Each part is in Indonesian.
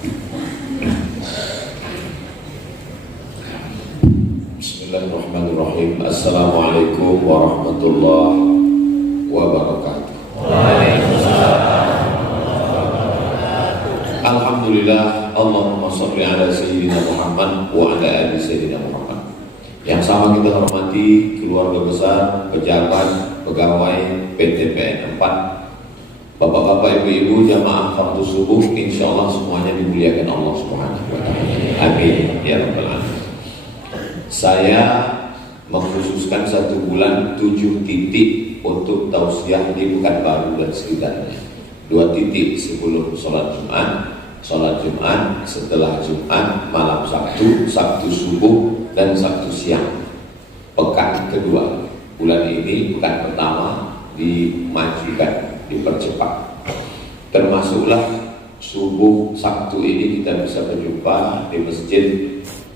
Bismillahirrahmanirrahim. Assalamualaikum warahmatullahi wabarakatuh. Alhamdulillah, Allahumma sholli ala sayyidina Muhammad wa ala ali sayyidina Muhammad. Yang sama kita hormati keluarga besar, pejabat, pegawai PT PN 4, bapak-bapak, ibu-ibu, jamaah fardu subuh, insyaallah semuanya dimuliakan Allah Subhanahu wa taala. Amin ya rabbal alamin. Saya mengkhususkan 1 bulan 7 titik untuk tausiah di Pekanbaru dan sekitarnya. 2 titik sebelum sholat Jumat, setelah Jumat, malam Sabtu, Sabtu subuh, dan Sabtu siang. Pekan kedua, bulan ini pekan pertama dimajukan, dipercepat. Termasuklah subuh Sabtu ini kita bisa berjumpa di masjid.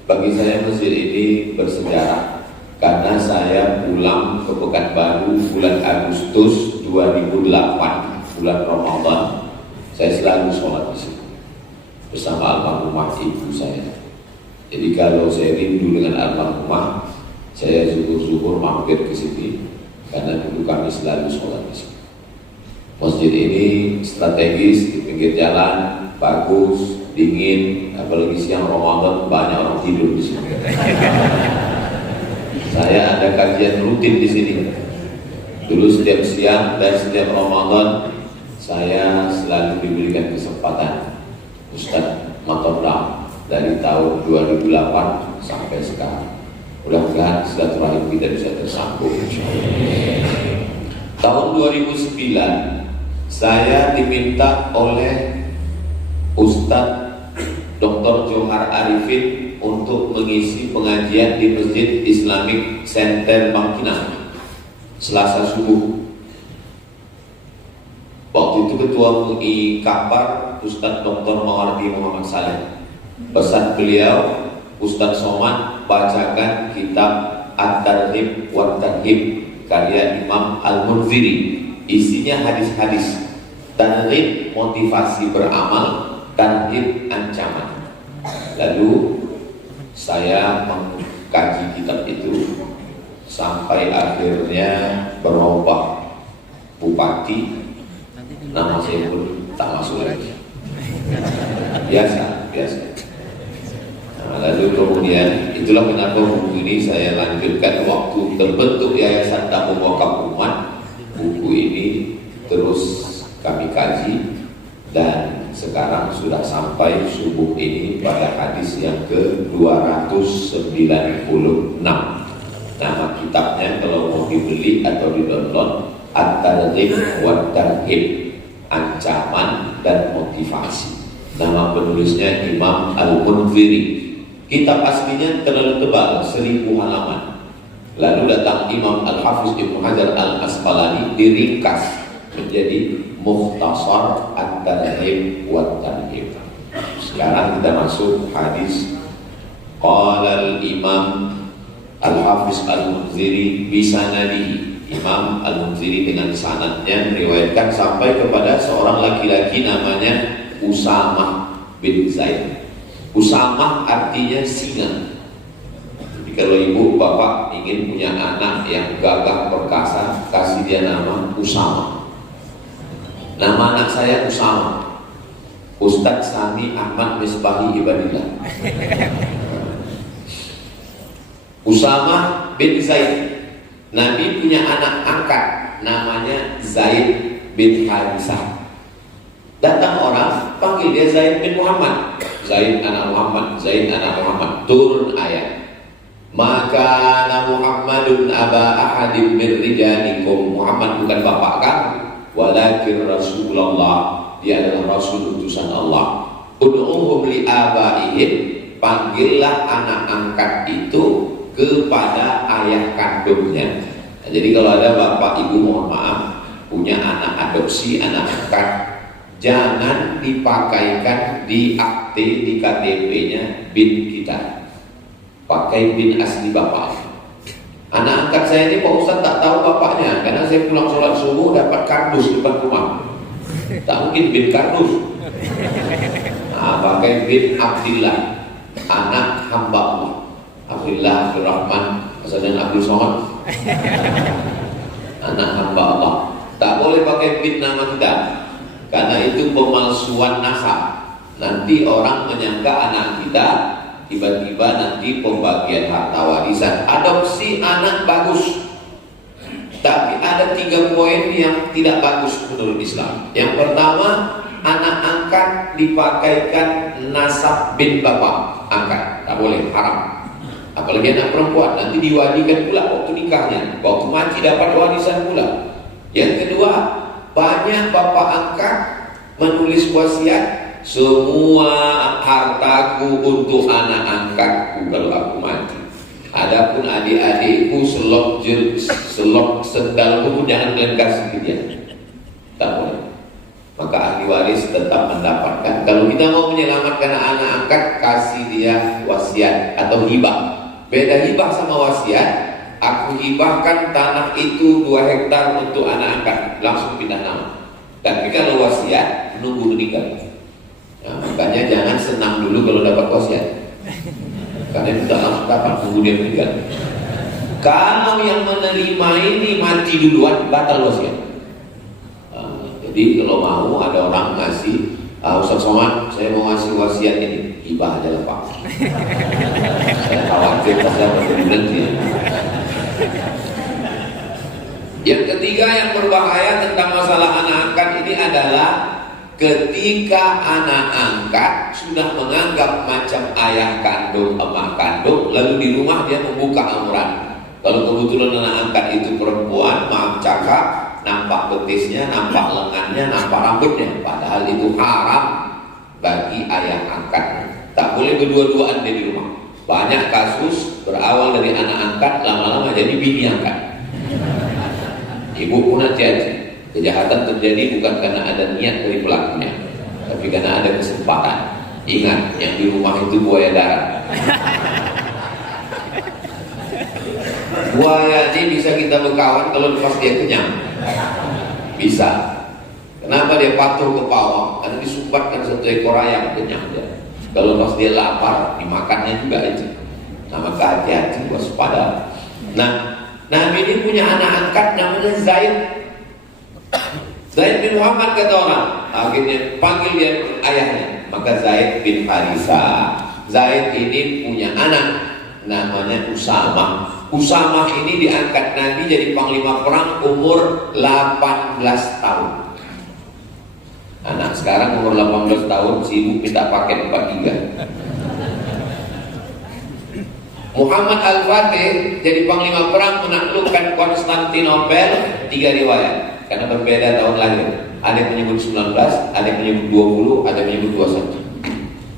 Bagi saya masjid ini bersejarah karena saya pulang ke Pekanbaru bulan Agustus 2008, bulan Ramadan. Saya selalu sholat di sini bersama almarhumah ibu saya. Jadi kalau saya rindu dengan almarhumah, saya zuhur mampir ke sini karena dulu kami selalu sholat di sini. Masjid ini strategis di pinggir jalan, bagus, dingin, apalagi siang Ramadan banyak orang tidur di sini. Saya ada kajian rutin di sini. Dulu setiap siang dan setiap Ramadan saya selalu diberikan kesempatan Ustaz Matondam dari tahun 2008 sampai sekarang. Mudah-mudahan silaturahim kita bisa tersambung. Tahun 2009 saya diminta oleh Ustadz Dr. Johar Arifin untuk mengisi pengajian di Masjid Islamic Center Bangkinang Selasa subuh. Waktu itu Ketua MUI Kapar Ustadz Dr. Mawardi Muhammad Saleh. Pesan beliau, Ustadz Somad bacakan kitab At-Tarhib wa Tarhib karya Imam Al-Munziri. Isinya hadis-hadis tarhib motivasi beramal, tarhib ancaman. Lalu saya mengkaji kitab itu sampai akhirnya berubah bupati, nama saya pun tak masuk lagi. Biasa. Nah, lalu kemudian itulah kenapa buku ini saya lanjutkan waktu terbentuk Yayasan Tamu Wakaf Umat. Buku ini terus kami kaji dan sekarang sudah sampai subuh ini pada hadis yang ke-296. Nama kitabnya kalau mau dibeli atau di-download, At-Tarhib wa Tarhib, ancaman dan motivasi. Nama penulisnya Imam Al-Munziri. Kitab aslinya terlalu tebal, 1000 halaman. Lalu datang Imam Al-Hafiz Ibnu Hajar Al-Asqalani diringkas menjadi Mukhtasar At-Tarhib wa Tarhib. Sekarang kita masuk hadis. Qala al-Imam Al-Hafiz Al-Munziri bisanadihi. Imam Al-Munziri dengan sanadnya meriwayatkan sampai kepada seorang laki-laki namanya Usamah bin Zaid. Usamah artinya singa. Kalau ibu bapak ingin punya anak yang gagah perkasa, kasih dia nama Usama. Nama anak saya Usama, Ustadz Sami Ahmad Misbahi Ibadillah. Usama bin Zaid. Nabi punya anak angkat namanya Zaid bin Harisah. Datang orang panggil dia Zaid bin Muhammad. Zaid anak Muhammad, Zaid anak Muhammad. Turun ayat. Maka Muhammadun aba ahadim min rijalikum. Muhammad bukan bapak kamu, walakin Rasulullah, dia adalah Rasul utusan Allah. Ud'uhum li abaihim, panggillah anak angkat itu kepada ayah kandungnya. Nah, jadi kalau ada bapak ibu mohon maaf punya anak adopsi, anak angkat, jangan dipakaikan di akte, di KTP-nya bin kita. Pakai bin asli bapak. Anak angkat saya ini Pak Ustaz tak tahu bapaknya, karena saya pulang sholat subuh dapat kardus depan rumah. Tak mungkin bin kardus. Nah, pakai bin Abdillah, anak hamba Allah. Abdillah, Abdul Rahman, asalnya Abdul Somad, anak hamba Allah. Tak boleh pakai bin nama kita, karena itu pemalsuan nasab. Nanti orang menyangka anak kita, tiba-tiba nanti pembagian harta warisan. Adopsi anak bagus, tapi ada 3 poin yang tidak bagus menurut Islam. Yang pertama, anak angkat dipakaikan nasab bin bapak angkat, tak boleh, haram. Apalagi anak perempuan, nanti diwadikan pula waktu nikahnya, waktu mati dapat warisan pula. Yang kedua, banyak bapak angkat menulis wasiat, semua hartaku untuk anak angkatku kalau aku mati. Adapun adik-adikku selok sendalku pun jangan kalian kasih ke dia. Tak boleh. Maka ahli waris tetap mendapatkan. Kalau kita mau menyelamatkan anak angkat, kasih dia wasiat atau hibah. Beda hibah sama wasiat. Aku hibahkan tanah itu 2 hektar untuk anak angkat, langsung pindah nama. Tapi kalau wasiat, menunggu menikah. Nah, makanya jangan senang dulu kalau dapat wasiat, karena itu tak langsung dapat, tunggu dia meninggal. Kalau yang menerima ini mati duluan, batal wasiat. Jadi kalau mau ada orang ngasih, Ustaz Somad, saya mau ngasih wasiat ini, hibah aja lah Pak. Saya khawatir saya berhenti. Yang ketiga yang berbahaya tentang masalah anak angkat ini adalah ketika anak angkat sudah menganggap macam ayah kandung, emak kandung, lalu di rumah dia membuka aurat. Kalau kebetulan anak angkat itu perempuan, maaf cakap, nampak betisnya, nampak lengannya, nampak rambutnya, padahal itu haram bagi ayah angkat. Tak boleh berdua-duaan dia di rumah. Banyak kasus berawal dari anak angkat, lama-lama jadi bini angkat. Ibu pun hati-hati. Kejahatan terjadi bukan karena ada niat dari pelakunya, tapi karena ada kesempatan. Ingat, yang di rumah itu buaya darat. Buaya ini bisa kita berkawan kalau lepas dia kenyang. Bisa. Kenapa dia patuh ke pawang? Karena disumbatkan 1 ekor ayam, kenyang dia. Kalau lepas dia lapar, dimakannya juga itu. Nah, maka hati-hati, waspada. Nah, Nabi ini punya anak angkat namanya Zaid. Zaid bin Muhammad kata orang. Akhirnya panggil dia ayahnya. Maka Zaid bin Harithah. Zaid ini punya anak namanya Usamah. Usamah ini diangkat Nabi jadi panglima perang umur 18 tahun. Anak sekarang umur 18 tahun sibuk minta paket 43. Muhammad Al-Fatih jadi panglima perang menaklukkan Konstantinopel. 3 riwayat karena berbeda tahun lahir. Ada yang menyebut 19, ada yang menyebut 20, ada yang menyebut 21.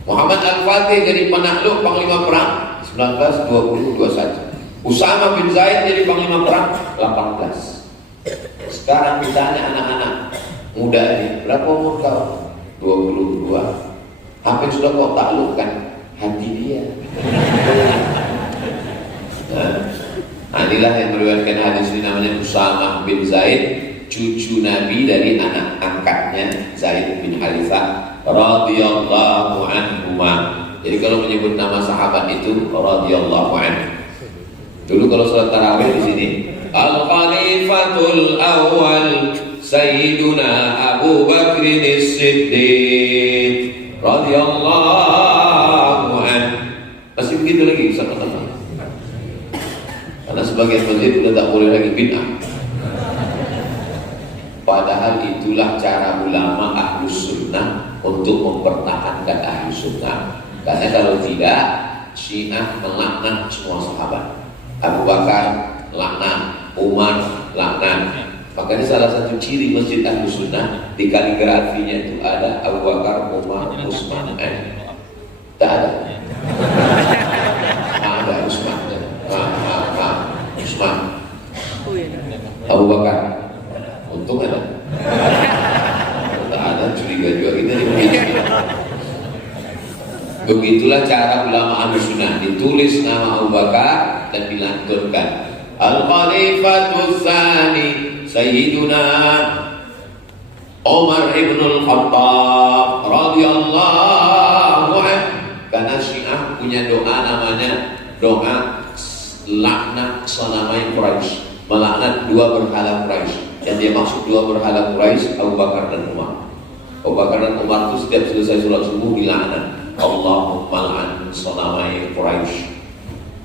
Muhammad Al-Fatih jadi penakluk panglima perang 19, 20, 21. Usama bin Zaid jadi panglima perang 18. Sekarang ditanya anak-anak muda ini, berapa umur kau? 22. Hampir sudah kau taklukkan hati dia. Nah, inilah yang meriwayatkan hadis ini namanya Usamah bin Zaid, cucu Nabi dari anak angkatnya Zaid bin Harithah radhiyallahu anhuma. Jadi kalau menyebut nama sahabat itu radhiyallahu anhu. Dulu kalau salat tarawih di sini, Al-Khalifatul Awwal Sayyiduna Abu Bakr As-Siddiq radhiyallahu anhu. Masih begitu lagi sama-sama. Karena sebagian masjid sudah tak boleh lagi bid'ah. Padahal itulah cara ulama Ahlus Sunnah untuk mempertahankan Ahlus Sunnah. Karena kalau tidak, Syiah melaknat semua sahabat. Abu Bakar laknat, Umar laknat. Makanya salah satu ciri masjid Ahlus Sunnah di kaligrafinya itu ada Abu Bakar, Umar, Utsman. Tak ada. Ada Utsman. Utsman. Abu Bakar. Untung ada. Tak ada, curiga juga kita ini. Begitulah cara ulama Ahlus Sunnah, ditulis nama Abu Bakar dan dilanturkan. Al-Khalifatul Tsani Sayyiduna Umar ibn al-Khattab radhiyallahu namanya doa laknat sonamai Quraisy, melaknat dua berhala Quraisy. Yang dia maksud dua berhala Quraisy Abu Bakar dan Umar. Abu Bakar dan Umar itu setiap selesai sholat subuh dilaknat, Allahumma la'an sonamai Quraisy.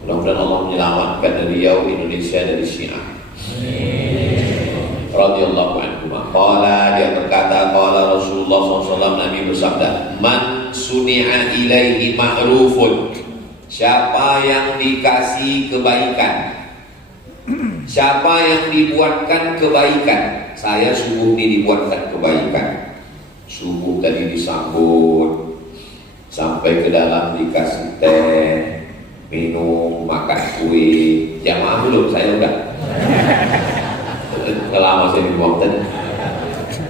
Mudah-mudahan Allah menyelamatkan Riau Indonesia dari Syiah. Radhiyallahu anhu. Qala, dia berkata, qala Rasulullah SAW, Nabi bersabda, man suni'a ilaihi ma'rufun, siapa yang dikasih kebaikan, siapa yang dibuatkan kebaikan. Saya subuh ini dibuatkan kebaikan. Subuh tadi disambut, sampai ke dalam dikasih teh, minum, makan kue. Jamaah belum, saya udah lama saya dibuang tadi.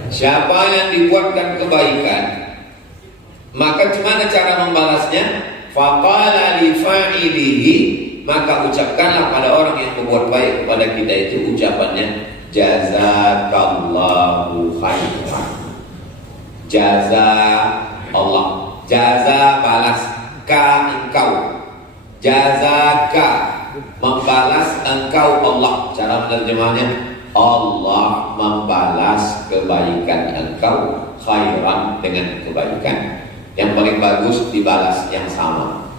Siapa yang dibuatkan kebaikan, maka gimana cara membalasnya? Faqala li fa'ilihi, maka ucapkanlah pada orang yang berbuat baik kepada kita itu ucapannya jazakallahu khairan. Jaza Allah, jaza balas, ka engkau, jazaka membalas engkau Allah. Cara menerjemahnya, Allah membalas kebaikan engkau khairan, dengan kebaikan. Yang paling bagus dibalas yang sama.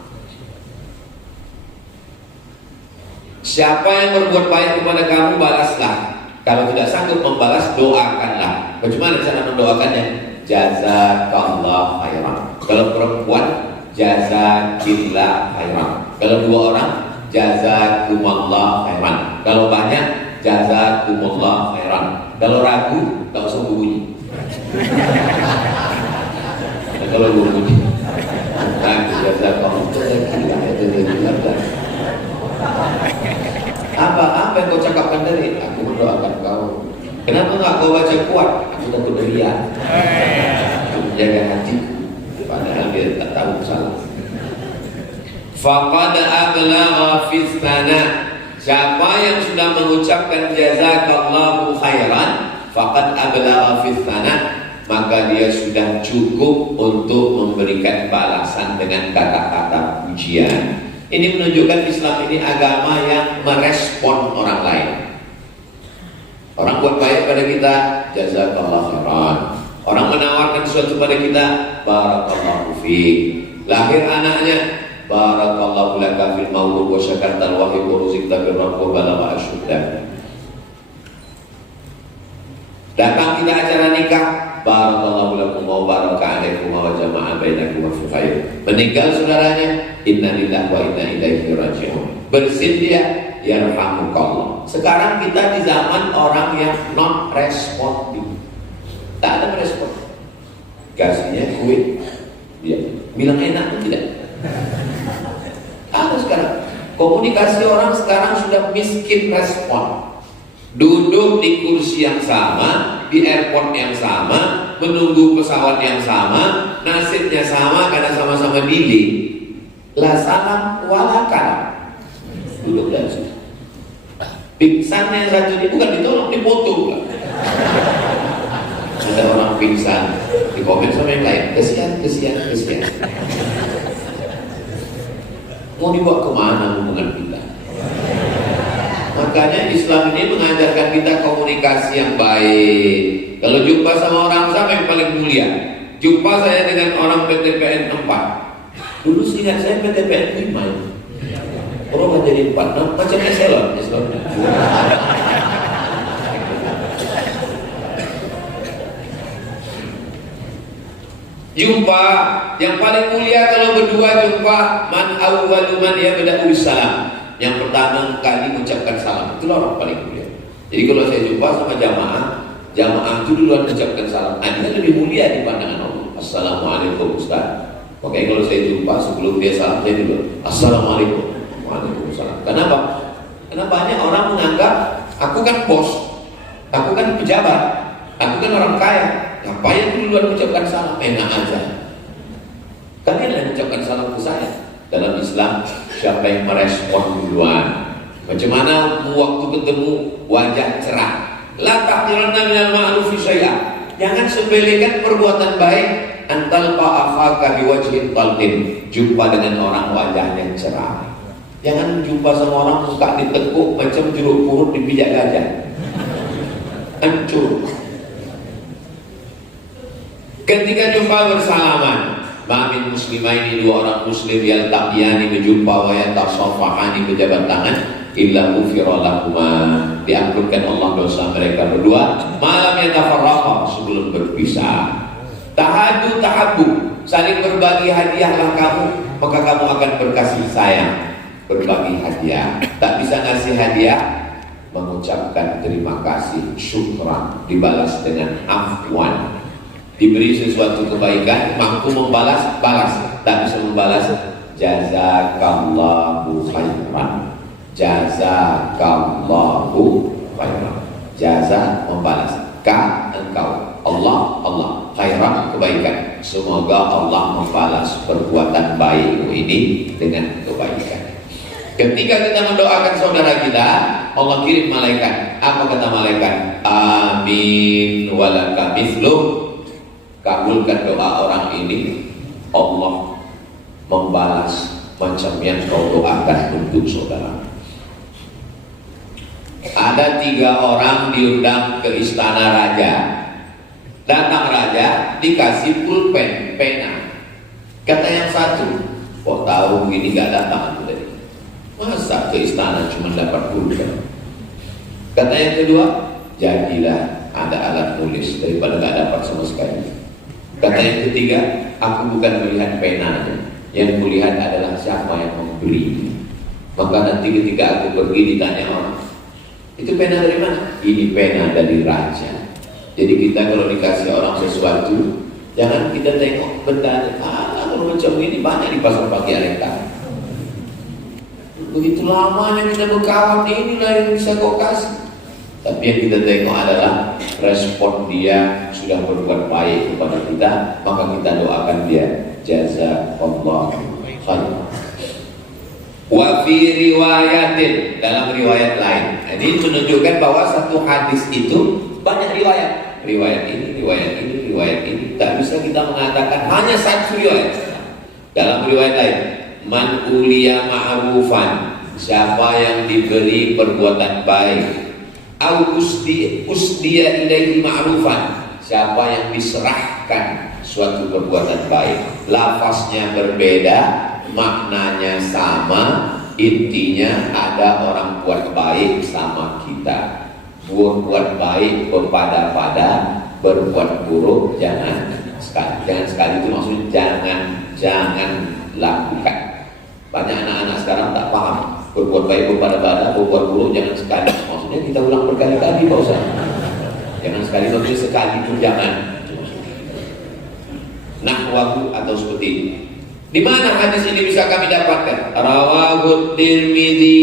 Siapa yang berbuat baik kepada kamu, balaslah. Kalau tidak sanggup membalas, doakanlah. Bagaimana cara mendoakannya? Jazakallah khairan. Kalau perempuan, jazakillah khairan. Kalau dua orang, jazakumallah khairan. Kalau banyak, jazakumullah khairan. Kalau ragu, tak usah bunyi. Kalau bunyi, jazakallah khairan. Apa yang kau cakapkan tadi? Aku mendoakan kau. Kenapa enggak kau baca kuat? Aku takut riya. Jaga hatiku, padahal dia tak tahu salah. Faqad ablagha fi sana, siapa yang sudah mengucapkan jazakallahu khairan, faqad ablagha fi sana, maka dia sudah cukup untuk memberikan balasan dengan kata-kata pujian. Ini menunjukkan Islam ini agama yang merespon orang lain. Orang buat baik pada kita, jazakallahu khairan. Orang menawarkan sesuatu pada kita, barakallahu fiik. Lahir anaknya, barakallahu laka fil maulud wa syakartal wahid wa ruzikta birrahma wa balagha asyuddah. Datang kita acara nikah, barakallahu lakum wa baraka alaikum wa jama'a bainakum fi khair. Meninggal saudaranya, inna lillahi wa inna ilaihi raji'un. Bersin dia, yarhamukallah. Sekarang kita di zaman orang yang non responsif. Tak ada respon. Kasihnya kue, dia bilang enak pun tidak. Apa sekarang? Komunikasi orang sekarang sudah miskin respon. Duduk di kursi yang sama, di airport yang sama, menunggu pesawat yang sama, nasibnya sama karena sama-sama dili. La salam walakan. Duduk dan situ. Pingsan yang satu ini bukan ditolong, dipotong. Ada orang pingsan, di komen sama yang lain, kesian. Mau dibawa kemana hubungan kita? Makanya Islam ini mengajarkan kita komunikasi yang baik. Kalau jumpa sama orang sama yang paling mulia. Jumpa saya dengan orang PTPN 4. Dulu ingat saya PTPN 5. Orang jadi 4, macam eselon. Jumpa yang paling mulia kalau berdua jumpa, man awwalu man yabda'u bisalam. Yang pertama kali mengucapkan salam, itulah orang paling mulia. Jadi kalau saya jumpa sama jamaah itu duluan mengucapkan salam. Ini lebih mulia di pandangan Allah. Assalamualaikum Ustaz. Makanya kalau saya jumpa sebelum dia salam, saya dulu Assalamualaikum. Waalaikumsalam. Kenapa? Karena banyak orang menganggap aku kan bos, aku kan pejabat, aku kan orang kaya. Ngapain duluan mengucapkan salam? Enak aja. Kalian yang mengucapkan salam ke saya. Dalam Islam, siapa yang merespon duluan? Macam mana waktu ketemu wajah cerah? La tahqiranna minal ma'rufi syai'an. Jangan sepelekan perbuatan baik. Antal fa'akhaka biwajhin talqin. Jumpa dengan orang wajahnya cerah. Jangan jumpa sama orang muka ditekuk macam jeruk purut dipijak gajah. Hancur. Ketika jumpa bersalaman, ma'amin muslimaini, dua orang muslim yang taqiyani berjumpa wa yatasafahani berjabat tangan, illa ghufira lahuma, diampunkan Allah dosa mereka berdua, malam yatafarraqa, sebelum berpisah. Tahadu tahabbu, saling berbagi hadiahlah kamu, maka kamu akan berkasih sayang. Berbagi hadiah, tak bisa ngasih hadiah, mengucapkan terima kasih, syukran, dibalas dengan afwan. Diberi sesuatu kebaikan, mampu membalas, balas. Tak bisa membalas, jazakallahu khairan. Jazakallahu khairan. Jaza, membalas. Ka, engkau. Allah, Allah. Khairan, kebaikan. Semoga Allah membalas perbuatan baikmu ini dengan kebaikan. Ketika kita mendoakan saudara kita, Allah kirim malaikat. Apa kata malaikat? Amin walaka mithluh. Kabulkan doa orang ini, Allah membalas macam yang kau doakan untuk saudara. Ada 3 orang diundang ke istana raja. Datang raja, dikasih pulpen, pena. Kata yang satu, kok tahu begini gak datang aku tadi? Masa ke istana cuma dapat pulpen? Kata yang kedua, jadilah ada alat tulis daripada gak dapat sama sekali. Kata yang ketiga, aku bukan melihat penanya, yang kulihat adalah siapa yang memberi. Maka nanti ketika aku pergi ditanya orang, itu pena dari mana? Ini pena dari raja. Jadi kita kalau dikasih orang sesuatu, jangan kita tengok benda, kalau macam ini banyak di pasar pagi Aleka. Begitu lamanya kita berkawan, inilah yang bisa kau kasih. Tapi yang kita tengok adalah respon dia sudah berbuat baik kepada kita, maka kita doakan dia jazakallahu khairan. Wa fi riwayatin, dalam riwayat lain. Ini menunjukkan bahwa satu hadis itu banyak riwayat. Riwayat ini, riwayat ini, riwayat ini. Tak bisa kita mengatakan hanya satu riwayat. Dalam riwayat lain, man uliya ma'rufan, siapa yang diberi perbuatan baik, au usdiya ilaihi ma'rufan, siapa yang diserahkan suatu perbuatan baik. Lafaznya berbeda, maknanya sama, intinya ada orang buat baik sama kita. Berbuat baik kepada berbuat buruk jangan sekali. Jangan sekali itu maksudnya jangan lakukan. Banyak anak-anak sekarang tak paham. Berbuat baik kepada berbuat buruk jangan sekali. Maksudnya kita ulang berkali-kali Pak Ustaz. Jangan sekali, maksudnya sekali pun jangan. Nahwahu atau seperti ini. Di mana hadis ini bisa kami dapatkan? Rawahu Tirmidzi.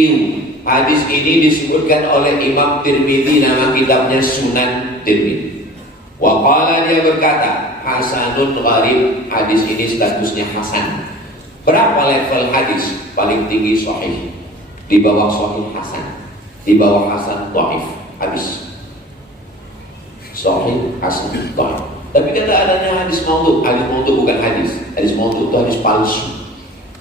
Hadis ini disebutkan oleh Imam Tirmidzi, nama kitabnya Sunan Tirmidzi. Wa qala, dia berkata, hasanun gharib. Hadis ini statusnya hasan. Berapa level hadis? Paling tinggi sahih, di bawah sahih hasan, di bawah hasan dhaif. Habis sahih hasan dhaif. Tapi kata adanya hadis maudhu. Hadis maudhu bukan hadis. Hadis maudhu itu hadis palsu.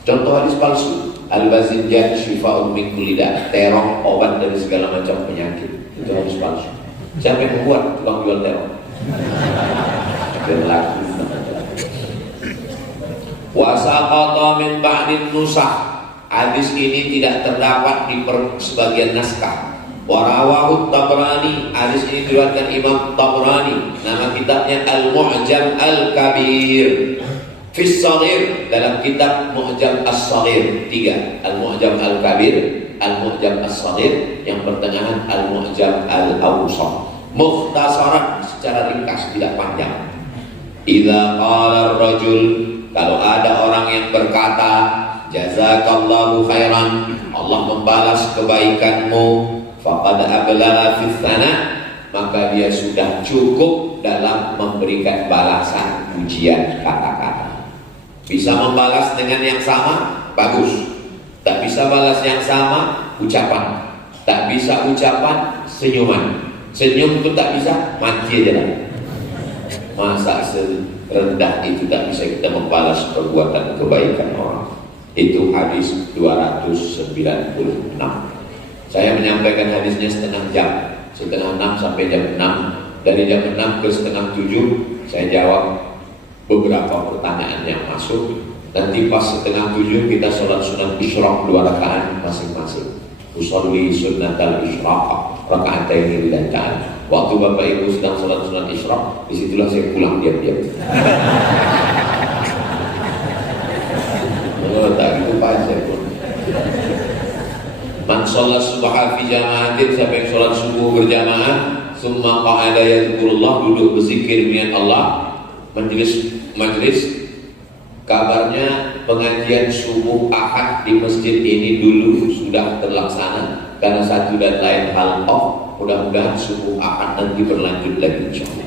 Contoh hadis palsu, al-bazinjan syifa'un min kulli da', terong obat dari segala macam penyakit. Itu hadis palsu. Siapa yang membuat? Tukang jual terong. Berlaku. Wa saqata min ba'din nusakh. Hadis ini tidak terdapat di sebagian naskah. Wa rawahu Tabrani. Hadis ini diriwayatkan Imam Tabrani. Nama kitabnya Al-Mu'jam Al-Kabir. Fis Shaghir, dalam kitab Mu'jam As-Shaghir 3. Al-Mu'jam Al-Kabir, Al-Mu'jam As-Shaghir, yang pertengahan Al-Mu'jam Al-Awsat. Mukhtasaran, secara ringkas, tidak panjang. Idza qala ar-rajul, kalau ada orang yang berkata jazakallahu khairan, Allah membalas kebaikanmu, faqad ablagha fi tsana, maka dia sudah cukup dalam memberikan balasan pujian kata-kata. Bisa membalas dengan yang sama, bagus. Tak bisa balas yang sama, ucapan. Tak bisa ucapan, senyuman. Senyum itu tak bisa, mati aja lah. Masa serendah itu tak bisa kita membalas perbuatan kebaikan orang. Itu hadis 296. Saya menyampaikan hadisnya setengah jam, setengah 6 sampai jam 6. Dari jam 6 ke setengah 7 saya jawab beberapa pertanyaan yang masuk. Nanti pas setengah 7 kita sholat sunat isyraq 2 rakaat masing-masing. Usolli sunnatal isyraq raka'ataini lillahi. Waktu Bapak Ibu sedang sholat sunat isyraq, disitulah saya pulang diam-diam. Oh, tak gitu Pak, saya pun. Man sholat subha fi jama'atin, siapa yang sholat subuh berjamaah, summa qa'ada yadhkurullah, duduk berzikir dengan Allah, majlis. Kabarnya pengajian subuh Ahad di masjid ini dulu sudah terlaksana karena satu dan lain hal off. Mudah-mudahan subuh Ahad nanti berlanjut lagi insyaallah.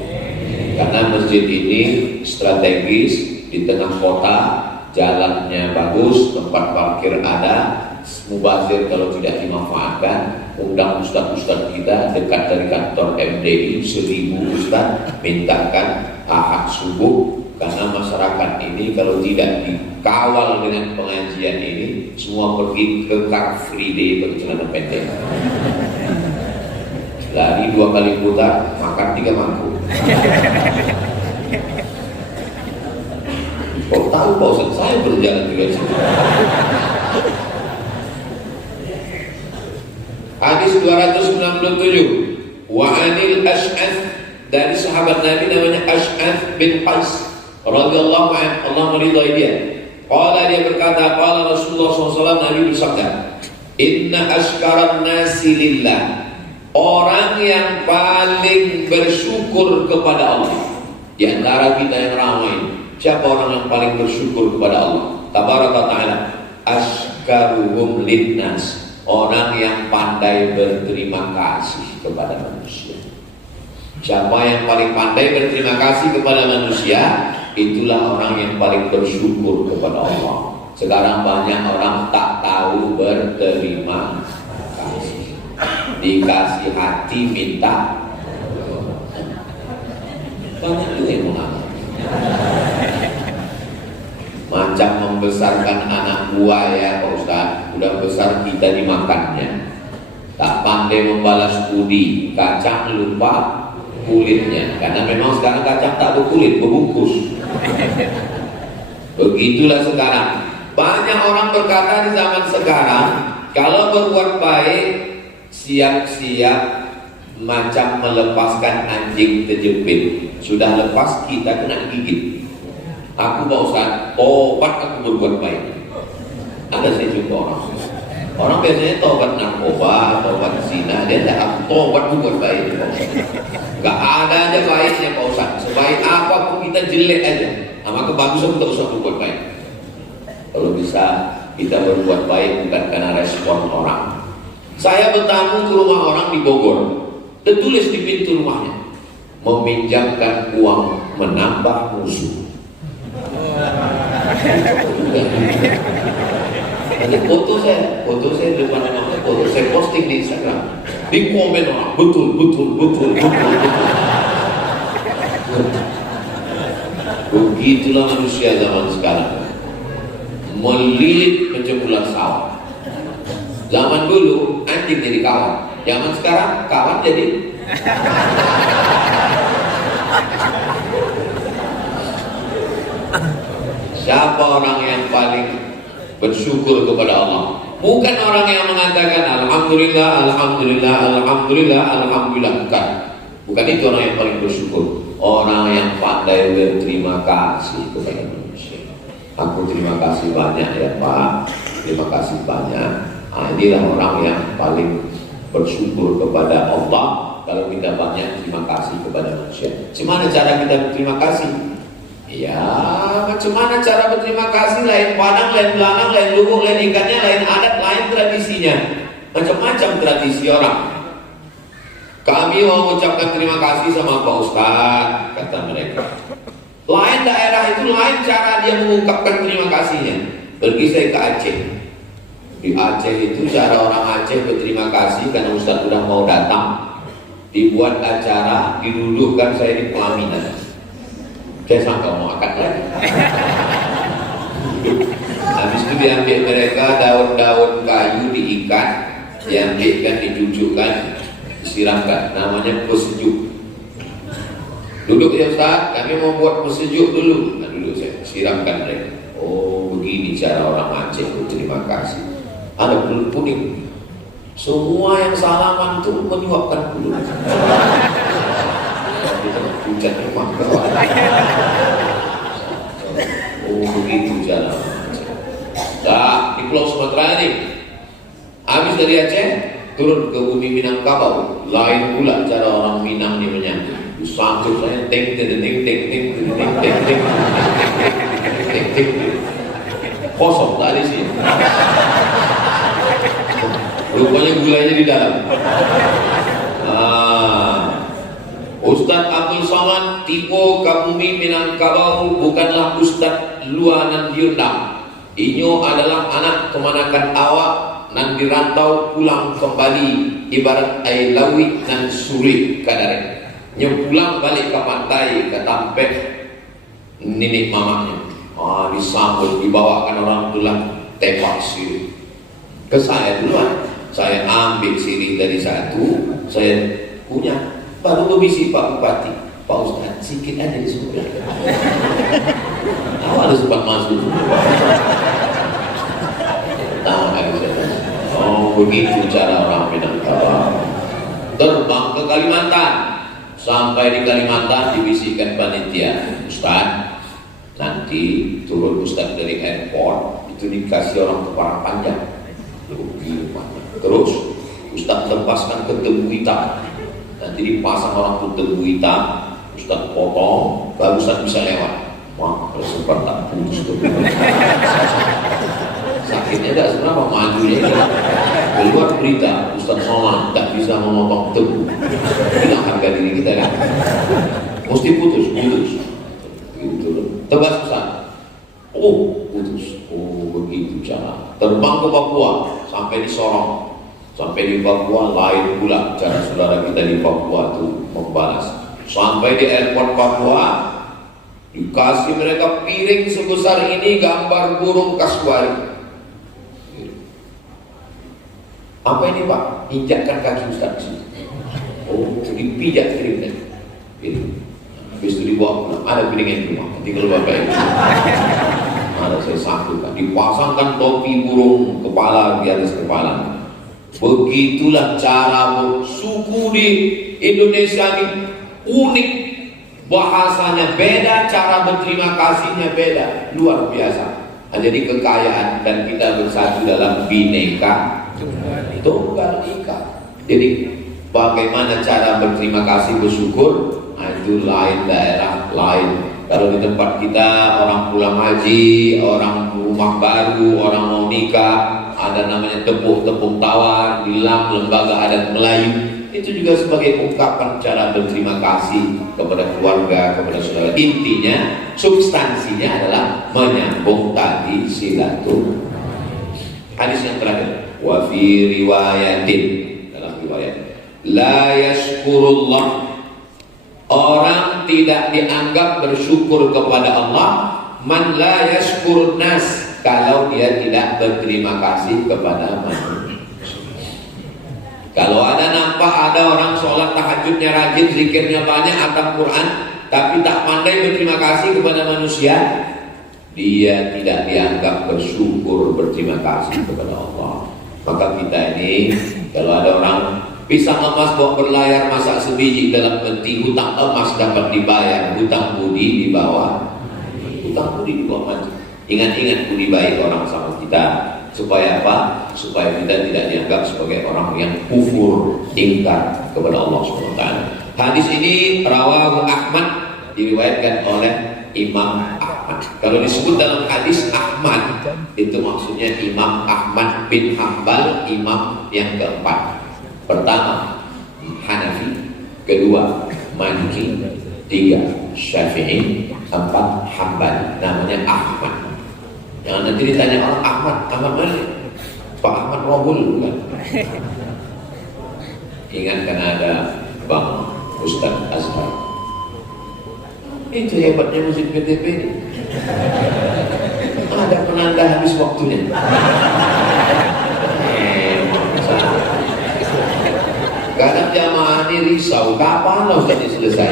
Karena masjid ini strategis di tengah kota, jalannya bagus, tempat parkir ada, mubazir kalau tidak dimanfaatkan. Undang ustaz-ustaz kita dekat dari kantor MDI 1000 ustaz, mintakan Ahad subuh. Karena masyarakat ini kalau tidak dikawal dengan pengajian ini, semua pergi ke Car Free Day bercelana pendek. Lari 2 kali putar, makan 3 mangkuk. Kau tahu Pak Ustaz, saya berjalan juga di situ. Hadis 297. Wa anil Ash'ath, dari sahabat Nabi namanya Ash'ath bin Qais radhiyallahu anhu, Allah meridhai dia. Qala, dia berkata, qala Rasulullah SAW, Nabi bersabda, inna ashkaran nasi lillah, orang yang paling bersyukur kepada Allah di antara kita yang ramai, siapa orang yang paling bersyukur kepada Allah tabaraka ta'ala? Ashkaruhum linnas, orang yang pandai berterima kasih kepada manusia. Siapa yang paling pandai berterima kasih kepada manusia, itulah orang yang paling bersyukur kepada Allah. Sekarang banyak orang tak tahu berterima kasih. Dikasih hati minta, banyak juga yang mengalami. Macam membesarkan anak buah ya Pak Ustaz, udah besar kita dimakannya. Tak pandai membalas budi, kacang lupa kulitnya, karena memang sekarang kacang tak berkulit, berbungkus. Begitulah sekarang. Banyak orang berkata di zaman sekarang, kalau berbuat baik siap-siap macam melepaskan anjing terjepit. Sudah lepas kita kena gigit. Aku Pak Ustaz, obat aku berbuat baik. Ada saya jumpa orang. Orang biasanya tobat narkoba, tobat zina, dia tak aku tobat berbuat baik. Gak ada aja baiknya Pak Ustaz. Sebaik apapun kita jelek aja, maka bagusan kita usah berbuat baik. Kalau bisa kita berbuat baik bukan karena respon orang. Saya bertamu ke rumah orang di Bogor, tertulis di pintu rumahnya, meminjamkan uang menambah musuh. Ini foto saya di depan rumahnya, foto saya posting di Instagram. Di komen orang, betul. Begitulah manusia zaman sekarang, melilit macam ular sawah. Zaman dulu anjing jadi kawan, zaman sekarang kawan jadi siapa orang yang paling bersyukur kepada Allah? Bukan orang yang mengatakan alhamdulillah, alhamdulillah, alhamdulillah, alhamdulillah. Bukan itu orang yang paling bersyukur. Orang yang pandai berterima kasih kepada manusia. Aku terima kasih banyak ya Pak, terima kasih banyak. Nah, inilah orang yang paling bersyukur kepada Allah. Kalau kita banyak terima kasih kepada manusia. Gimana cara kita berterima kasih? Ya, macam mana cara berterima kasih? Lain padang, lain belanang, lain lubuk, lain ikatnya, lain adat, lain tradisinya. Macam-macam tradisi orang. Kami mau mengucapkan terima kasih sama Pak Ustaz, kata mereka. Lain daerah itu lain cara dia mengungkapkan terima kasihnya. Pergi saya ke Aceh. Di Aceh itu cara orang Aceh berterima kasih karena Ustaz sudah mau datang. Dibuat acara, didudukkan saya di pelaminan. Saya sangka mau akad lagi. Habis itu diambil mereka daun-daun kayu diikat, diambilkan, dicucukkan, disiramkan, namanya pesejuk. Duduk ya Ustaz, kami mau buat pesejuk dulu. Nah dulu saya siramkan mereka. Oh begini cara orang Aceh, terima kasih. Ada belut kuning. Semua yang salaman itu menyuapkan belut. Hujan memang kawan. Oh begitu cara orang Aceh. Nah di Pulau Sumatera ini, habis dari Aceh turun ke bumi Minangkabau, lain pula cara orang Minang ini menyambut. Sanggup saya ting ting ting ting ting ting ting ting ting kosong tak ada sih. Rupanya gulanya di dalam. Ustadz Abdul Somad tipe Kabumi Minangkabau bukanlah Ustadz luanan diundang. Inyo adalah anak kemanakan awak nan dirantau pulang kembali ibarat air lawi nan suri kadare. Yang pulang balik ke pantai ke Tampek nenek mamanya, disambut, dibawakan orang tua tembak sirih ke saya duluan. Saya ambil sirih dari satu, saya punya, baru berbisi Pak Bupati, Pak Ustadz sikit aja di sebelah. Ada sempat masuk. Oh begitu cara orang Minangkabau. Terbang ke Kalimantan. Sampai di Kalimantan dibisikkan panitia, Ustaz, nanti turun Ustaz dari airport itu dikasih orang kepala panjang. Terus Ustaz lepaskan ke tebu hitam, nanti dipasang orang ke tebu hitam, Ustaz potong, baru Ustaz bisa lewat. Wah, kalau sempat tak putus tuh. Sakitnya tidak seberapa, majunya keluar berita Ustaz Somad tak bisa memotong tebu. Hilang harga diri kita kan, mesti putus gitu. Tebas Ustaz, oh putus, oh begitu cara. Terbang ke Papua sampai di Sorong, sampai di Papua lain pula cara saudara kita di Papua itu membalas. Sampai di airport Papua dikasih mereka piring sebesar ini gambar burung kasuari. Apa ini Pak? Injakkan kaki Ustaz di situ. Oh, dipijak piringnya. Habis itu dibawa pulang. Ada piringnya di rumah. Tinggal bapak itu. Ada saya sanggup. Dipasangkan topi burung kepala di atas kepala. Begitulah cara suku di Indonesia ini unik. Bahasanya beda, cara berterima kasihnya beda. Luar biasa. Nah, jadi kekayaan dan kita bersatu dalam bineka tunggal ika. Jadi bagaimana cara berterima kasih, bersyukur, itu lain daerah lain. Kalau di tempat kita orang pulang haji, orang rumah baru, orang mau nikah, ada namanya tepung tawar, bilang lembaga adat Melayu. Itu juga sebagai ungkapan cara berterima kasih kepada keluarga, kepada saudara. Intinya, substansinya adalah menyambung tadi silaturahmi. Hadis yang terakhir, wa fi riwayatin, dalam riwayat, la yashkurullah, orang tidak dianggap bersyukur kepada Allah, man la yashkurun nas, kalau dia tidak berterima kasih kepada manusia. Kalau ada nampak ada orang sholat tahajudnya rajin, zikirnya banyak, atam Quran, tapi tak pandai berterima kasih kepada manusia, dia tidak dianggap bersyukur, berterima kasih kepada Allah. Maka kita ini, kalau ada orang pisang emas bawa berlayar masak sebiji dalam peti, hutang emas dapat dibayar, hutang budi di bawah, hutang budi di bawah mati. Ingat-ingat budi baik orang sama kita. Supaya apa? Supaya kita tidak dianggap sebagai orang yang kufur, ingkar kepada Allah SWT. Hadis ini rawahu Ahmad, diriwayatkan oleh Imam Ahmad. Kalau disebut dalam hadis Ahmad, itu maksudnya Imam Ahmad bin Hanbal, imam yang keempat. Pertama Hanafi, kedua Maliki, tiga Syafi'i, empat Hanbali. Namanya Ahmad. Jangan nanti ditanya orang Ahmad mana? Pak Ahmad Rohul bukan? Ingat kan ada Bang Ustadz Azhar. Itu hebatnya musik PTP ini. Ada penanda habis habis waktunya. Kadang jamaah ini risau, kapan lah Ustaz ini selesai?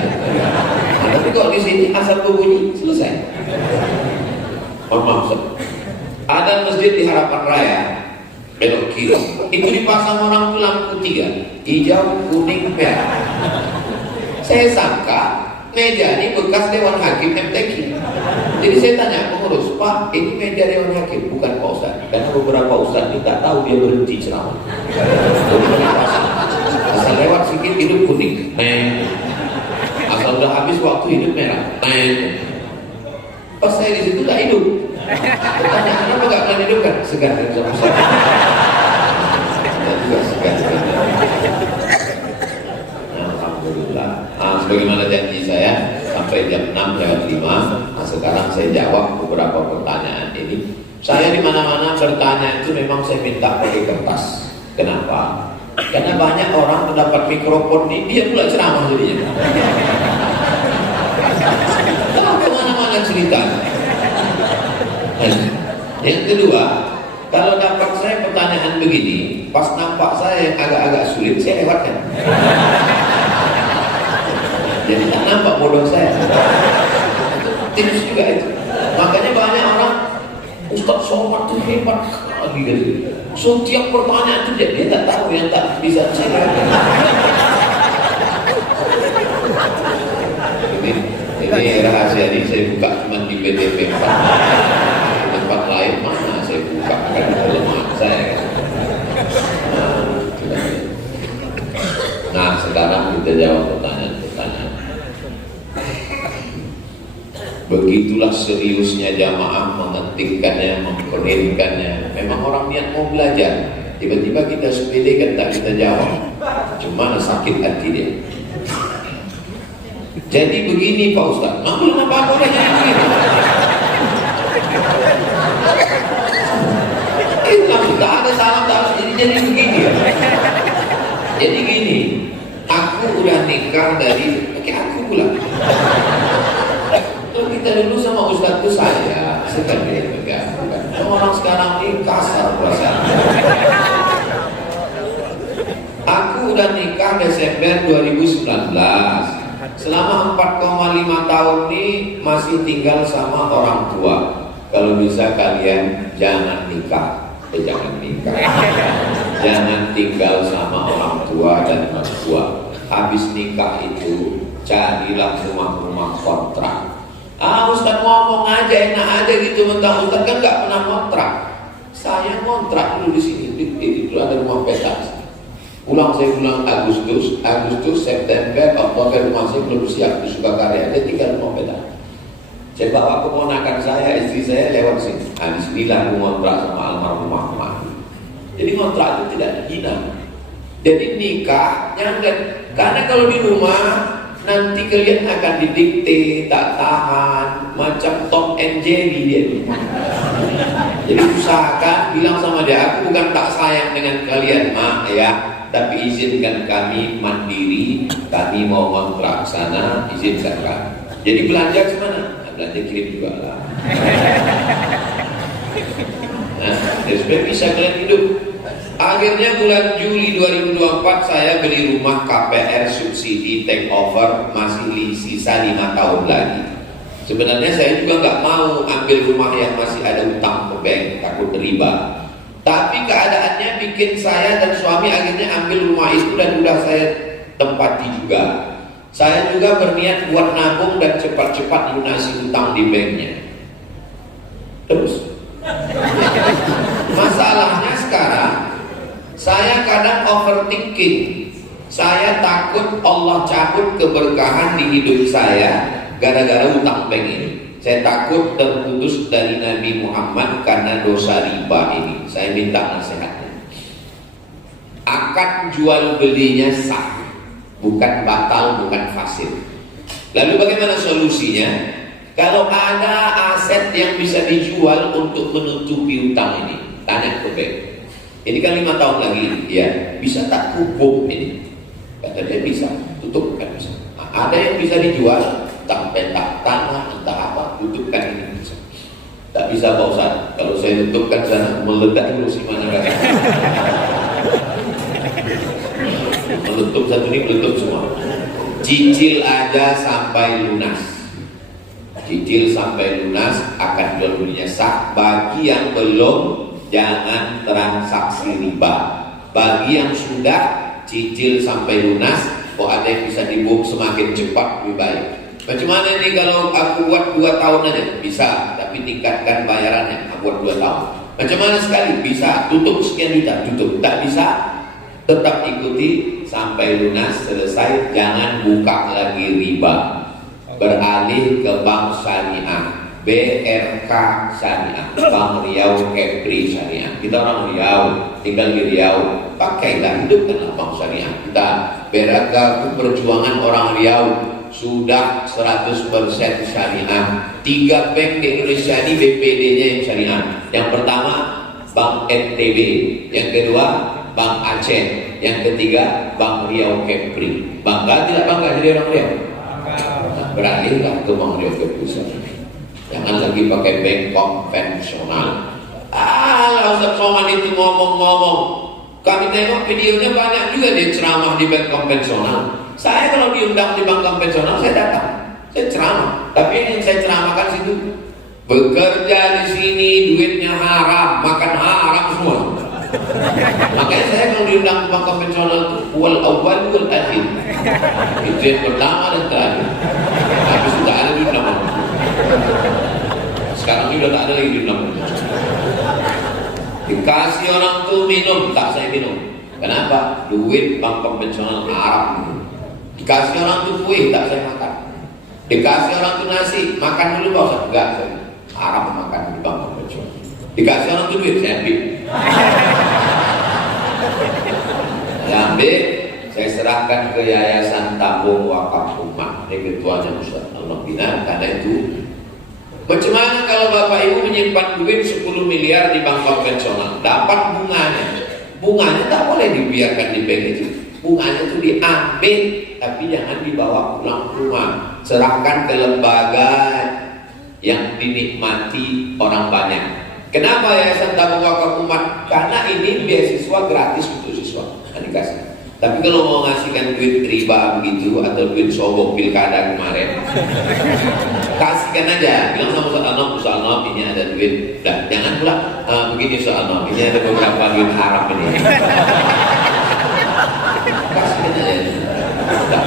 Nah, tapi kok di sini asal berbunyi selesai. Mohon maaf Ustaz. Ada masjid di Harapan Raya, belok kiri. Itu dipasang orang tuh lampu 3, hijau, kuning, merah. Saya sangka meja ini bekas Dewan Hakim MTQ. Jadi saya tanya pengurus, Pak, ini meja Dewan Hakim, bukan Pak Ustaz. Karena beberapa Ustaz ini tak tahu dia berhenti ceramah. Asal lewat sedikit hidup kuning, asal udah habis waktu hidup merah. Pas saya di situ tak hidup. Bertanya, kenapa gak pernah hidup kan? Segar dan sama Ustaz. Juga segar. Alhamdulillah. Sebagaimana janji saya sampai jam 6:05. Nah, sekarang saya jawab beberapa pertanyaan ini. Saya di mana-mana bertanya itu memang saya minta pakai kertas. Kenapa? Karena banyak orang mendapat mikrofon ini dia pula ceramah jadinya. Tahu kemana-mana cerita. Yang kedua, kalau dapat saya pertanyaan begini, pas nampak saya yang agak-agak sulit, saya lewatkan. Jadi tak nampak bodoh saya. Tips juga itu. Makanya banyak orang, Ustaz Somad itu hebat kali gitu. Setiap pertanyaan itu dia tak tahu yang tak bisa saya lewatkan. Ini rahasia ini saya buka cuma di BTP 4. Tempat lain mana saya buka kan kelemahan saya. Nah, sekarang kita jawab pertanyaan-pertanyaan. Begitulah seriusnya jamaah mengetikkannya, memprintkannya. Memang orang niat mau belajar, tiba-tiba kita sepedekan tak kita jawab. Cuma sakit hati dia. Jadi begini Pak Ustaz, belum apa-apa udah jadi begini. Islam tak ada salam, tak harus jadi begini ya. Jadi gini, aku udah nikah dari, aku pula. Kalau kita dulu sama Ustaz itu saya sekali pegang. Orang sekarang ini kasar perasaan. Aku udah nikah Desember 2019. Selama 4,5 tahun ini masih tinggal sama orang tua. Kalau bisa kalian jangan nikah, jangan nikah. Jangan tinggal sama orang tua dan mertua. Habis nikah itu carilah rumah-rumah kontrak. Ustaz ngomong aja enak aja gitu, mentang Ustaz kan nggak pernah kontrak. Saya kontrak dulu di sini. Itu ada rumah petak. Saya pulang Agustus, September, Oktober rumah saya belum siap di Sukakarya, ada 3 rumah petak. Saya bawa keponakan saya, istri saya lewat sini. Di sinilah ngontrak sama almarhumah emak. Jadi ngontrak itu tidak dihina. Jadi nikah jangan, karena kalau di rumah nanti kalian akan didikte, tak tahan, macam Tom and Jerry dia. Jadi usahakan bilang sama dia, aku bukan tak sayang dengan kalian mak ya, tapi izinkan kami mandiri, kami mau kontrak sana, izinkan kami. Jadi belanja ke mana? Belanja kirim juga lah. Nah, supaya bisa kalian hidup. Akhirnya bulan Juli 2024 saya beli rumah KPR subsidi take over, masih sisa 5 tahun lagi. Sebenarnya saya juga nggak mau ambil rumah yang masih ada utang ke bank, takut riba. Tapi keadaannya bikin saya dan suami akhirnya ambil rumah itu dan udah saya tempati juga. Saya juga berniat buat nabung dan cepat-cepat lunasi utang di banknya. Terus masalahnya sekarang saya kadang overthinking. Saya takut Allah cabut keberkahan di hidup saya gara-gara utang bank ini. Saya takut terputus dari Nabi Muhammad karena dosa riba ini. Saya minta nasihatnya. Akad jual belinya sah, bukan batal, bukan fasid. Lalu bagaimana solusinya? Kalau ada aset yang bisa dijual untuk menutupi utang ini, tanya ke bank. Ini kan 5 tahun lagi, ya bisa tak kubuk ini? Kata dia bisa, tutup kan bisa. Ada yang bisa dijual, entah petak tanah, entah apa, tutupkan ini bisa. Tak bisa Pak Ustaz. Kalau saya tutupkan sana meledak terus gimana kan? Menutup satu ini menutup semua. Cicil aja sampai lunas. Cicil sampai lunas akan jual belinya sah. Bagi yang belum, jangan transaksi riba. Bagi yang sudah cicil sampai lunas, kok ada yang bisa dibuat semakin cepat lebih baik. Macam mana ini kalau aku buat 2 tahun aja? Bisa, tapi tingkatkan bayarannya. Aku buat 2 tahun. Macam mana sekali? Bisa, tutup sekian juta, tutup. Tak bisa, tetap ikuti sampai lunas, selesai. Jangan buka lagi riba. Beralih ke bank syariah, BRK Syariah, Bank Riau Kepri Syariah. Kita orang Riau, tinggal di Riau, pakailah, hidupkanlah bank syariah. Kita BRK perjuangan orang Riau sudah 100% syariah. 3 bank di Indonesia ini BPD-nya yang syariah. Yang pertama Bank NTB, yang kedua Bank Aceh, yang ketiga Bank Riau Kepri. Bangga tidak bangga jadi orang Riau? Beralihlah ke Bank Riau Kepri. Jangan lagi pakai bank konvensional. Ustaz Somad itu ngomong-ngomong, kami tengok videonya banyak juga dia ceramah di bank konvensional. Saya kalau diundang di bank konvensional saya datang, saya ceramah. Tapi yang saya ceramahkan situ, bekerja di sini duitnya haram, makan haram semua. Makanya saya kalau diundang ke bank konvensional itu wal awal wal akhir. Itu yang pertama dan terakhir. Habis itu tak ada diundang. Sekarang ini sudah tak ada lagi diundang. Dikasih orang tuh minum, tak saya minum. Kenapa? Duit bank konvensional haram. Dikasih orang tuh kue, tak saya makan. Dikasih orang tuh nasi, makan dulu Pak Ustaz. Enggak, saya haram makan di bank konvensional. Dikasih orang tuh duit, saya ambil. Saya ambil, saya serahkan ke Yayasan Tabung Wakaf Umat. Ini ketuanya Ustaz Allah bina, karena itu macam mana kalau Bapak Ibu menyimpan duit 10 miliar di bank konvensional, dapat bunganya. Bunganya tak boleh dibiarkan di bank itu. Bunganya itu diambil, tapi jangan dibawa pulang ke rumah. Serahkan ke lembaga yang dinikmati orang banyak. Kenapa Yayasan Tabung Wakaf Umat? Karena ini beasiswa gratis untuk siswa. Dikasih. Tapi kalau mau ngasihkan duit riba begitu atau duit sogok pilkada kemarin, kasihkan aja. Bilang sama Ustaz Anop, ini ada duit. Dah, jangan pula begini Ustaz Anop, ini ada beberapa duit haram ini. Kasihkan aja. Dah.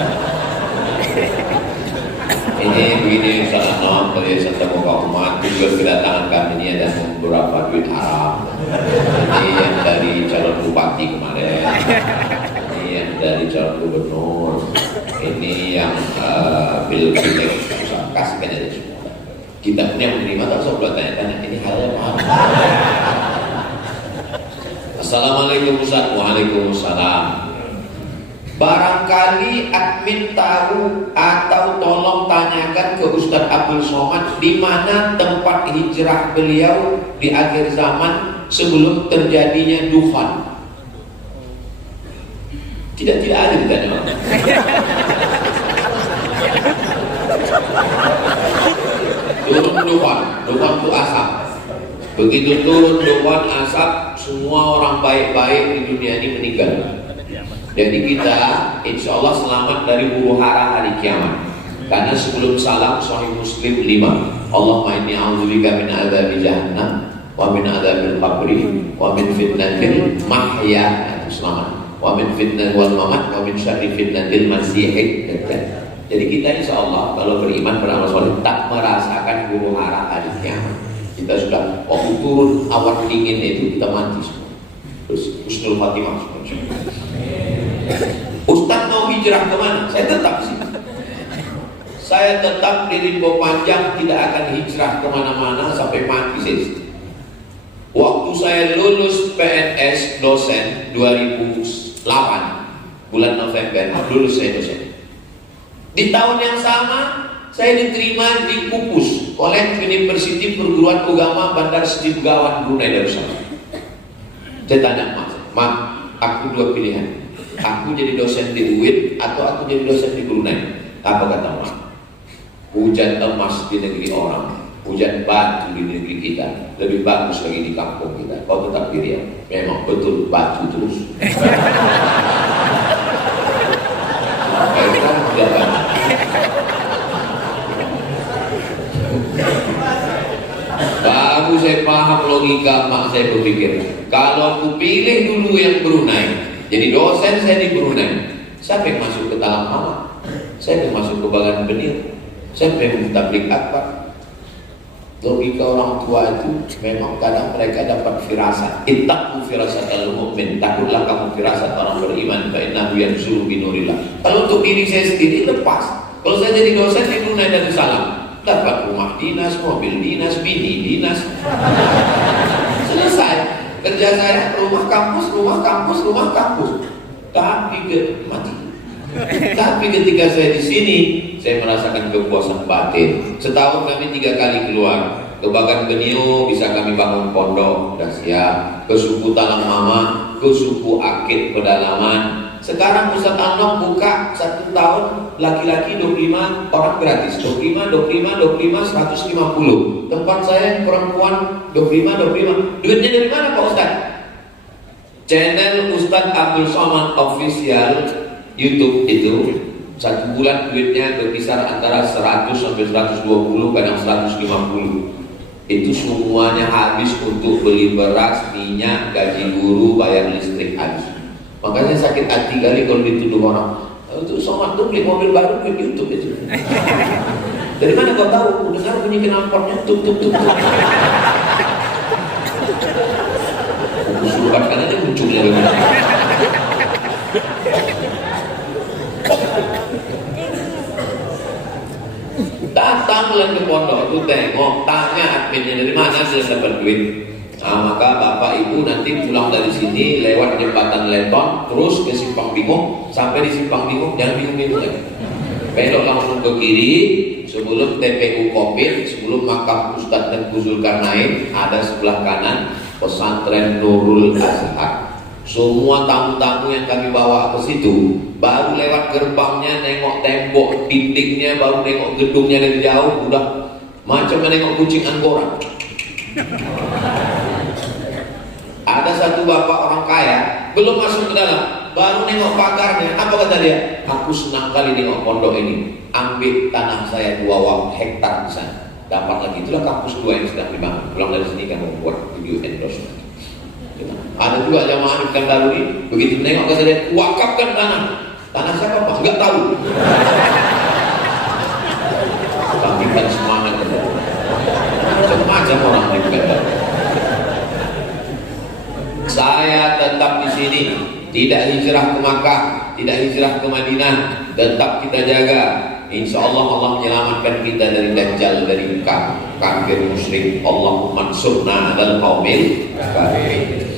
Ini begini Ustaz Anop, dari Yayasan Tabung Wakaf Umat, juga kedatangan kami ini ada beberapa duit haram. Ini yang dari calon bupati kemarin. Yang dari calon gubernur, ini yang pilih kasihkan aja semua. Kita pun yang menerima tak usah buat tanya-tanya, ini halnya apa? Assalamualaikum Ustaz. Waalaikumsalam. Barangkali admin tahu atau tolong tanyakan ke Ustaz Abdul Somad di mana tempat hijrah beliau di akhir zaman sebelum terjadinya dufan. Tidak ada ditanya orang. Turun dufan itu asap. Begitu turun dufan asap, semua orang baik-baik di dunia ini meninggal. Jadi kita insya Allah selamat dari huru hara hari kiamat. Karena sebelum salam Sahih Muslim 5, Allahumma inni a'udzubika min adzabi jahannam wa min adzabil qabri wa min fitnatil mahya. Itu selamat. Wa min fitnah wal mamat wa min syarri fitnatil masiihid dajjal. Jadi kita insya Allah kalau beriman beramal soleh tak merasakan huru hara hari kiamat. Kita sudah waktu turun awan dingin itu kita mati semua. Terus husnul khatimah semua. Ustaz mau hijrah kemana? Saya tetap sih. Saya tetap di Rimbo Panjang, tidak akan hijrah kemana-mana sampai mati saya. Waktu saya lulus PNS dosen 2008 bulan November, lulus saya dosen. Di tahun yang sama saya diterima di Pupus oleh University Perguruan Agama Bandar Seri Begawan Brunei Darussalam. Saya tanya Mak, aku 2 pilihan. Aku jadi dosen di UIN atau aku jadi dosen di Brunei. Apa kata Mak? Hujan emas di negeri orang, hujan batu di negeri kita, lebih bagus lagi di kampung kita. Kau tetap pilih ya? Memang betul batu terus. Baru saya paham logika mak saya berpikir. Kalau aku pilih dulu yang Brunei, jadi dosen saya di Brunei, siapa yang masuk ke dalam mama? Siapa yang masuk ke bagian benir? Siapa yang tablik akbar? Logika orang tua itu memang kadang mereka dapat firasat. Ittaqu firasatal mu'min, takutlah kamu firasat orang beriman, fa innahu yanzuru bi nurillah. Kalau untuk diri saya sendiri lepas. Kalau saya jadi dosen di Brunei Darussalam, dapat rumah dinas, mobil dinas, bini dinas. Selesai. Kerja saya rumah kampus, rumah kampus, rumah kampus. Tapi mati. Tapi ketika saya di sini, saya merasakan kepuasan batin. Setahun kami 3 kali keluar. Ke Bagan Benio bisa kami bangun pondok, sudah siap. Ke suku Talang Mama, ke suku Akit Pedalaman. Sekarang Ustaz Anok buka 1 tahun laki-laki 25 orang gratis. 25, 150. Tempat saya perempuan 25. Duitnya dari mana Pak Ustaz? Channel Ustaz Abdul Somad Official YouTube itu 1 bulan duitnya berkisar antara 100 sampai 120, kadang 150. Itu semuanya habis untuk beli beras, minyak, gaji guru, bayar listrik habis. Makanya sakit hati kali kalau dituduh orang, itu Somad tuh beli mobil baru ke YouTube itu. Dari mana kau tahu? Dengar bunyi knalpotnya tuk tuk tuk. Usulkan aja munculnya begini. Datang ke pondok itu tengok, tanya adminnya dari mana dia dapat duit. Nah, maka bapak ibu nanti pulang dari sini lewat jembatan Leton terus ke Simpang Bingung, sampai di Simpang Bingung jangan bingung-bingung lagi. Belok langsung ke kiri sebelum TPU Kopit, sebelum makam Ustadz dan Zulkarnain, ada sebelah kanan pesantren Nurul Azhar. Semua tamu-tamu yang kami bawa ke situ, baru lewat gerbangnya nengok tembok dindingnya, baru nengok gedungnya dari jauh, udah macam menengok kucing Angora. Ada satu bapak orang kaya belum masuk ke dalam, baru nengok pagarnya, apa kata dia? Aku senang kali nengok pondok ini, ambil tanah saya 2 hektar di sana, dapat lagi. Itulah kampus 2 yang sedang dibangun. Pulang dari sini kamu buat video endorsement. Ada juga jamaah di Kandaruri, begitu nengok kata dia, wakafkan tanah siapa Pak? Enggak tahu. Bangkitkan semangat kita. Macam-macam orang di Kandaruri. Saya tetap di sini, tidak hijrah ke Makkah, tidak hijrah ke Madinah, tetap kita jaga. Insya Allah Allah menyelamatkan kita dari dajjal, dari kafir musyrik. Allahumma ansurna 'alal qaumil kafirin.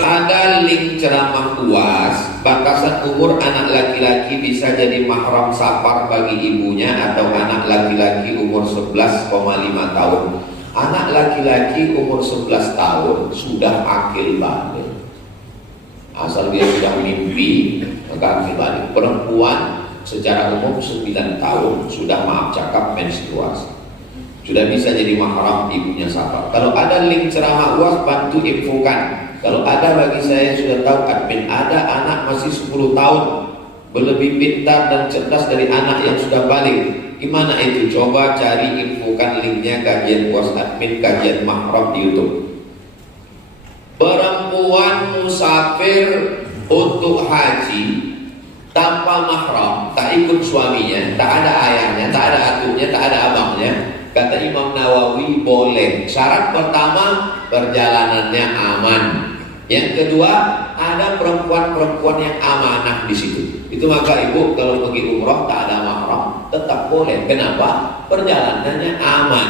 Ada link ceramah UAS, batasan umur anak laki-laki bisa jadi mahram safar bagi ibunya atau anak laki-laki umur 11,5 tahun. Anak laki-laki umur 11 tahun sudah akil balik. Asal dia sudah mimpi, maka akil balik. Perempuan secara umum 9 tahun sudah maaf cakap menstruasi, sudah bisa jadi mahram ibunya safar. Kalau ada link ceramah UAS, bantu infokan. Kalau ada, bagi saya sudah tahu admin, ada anak masih 10 tahun lebih pintar dan cerdas dari anak yang sudah balik. Gimana itu? Coba cari infokan linknya, kajian UAS admin, kajian mahram di YouTube. Perempuan musafir untuk haji tanpa mahram, tak ikut suaminya, tak ada ayahnya, tak ada atunya, tak ada abangnya, kata Imam Nawawi boleh. Syarat pertama, perjalanannya aman. Yang kedua, ada perempuan-perempuan yang amanah di situ. Itu maka ibu kalau pergi umrah tak ada mahram tetap boleh. Kenapa? Perjalanannya aman.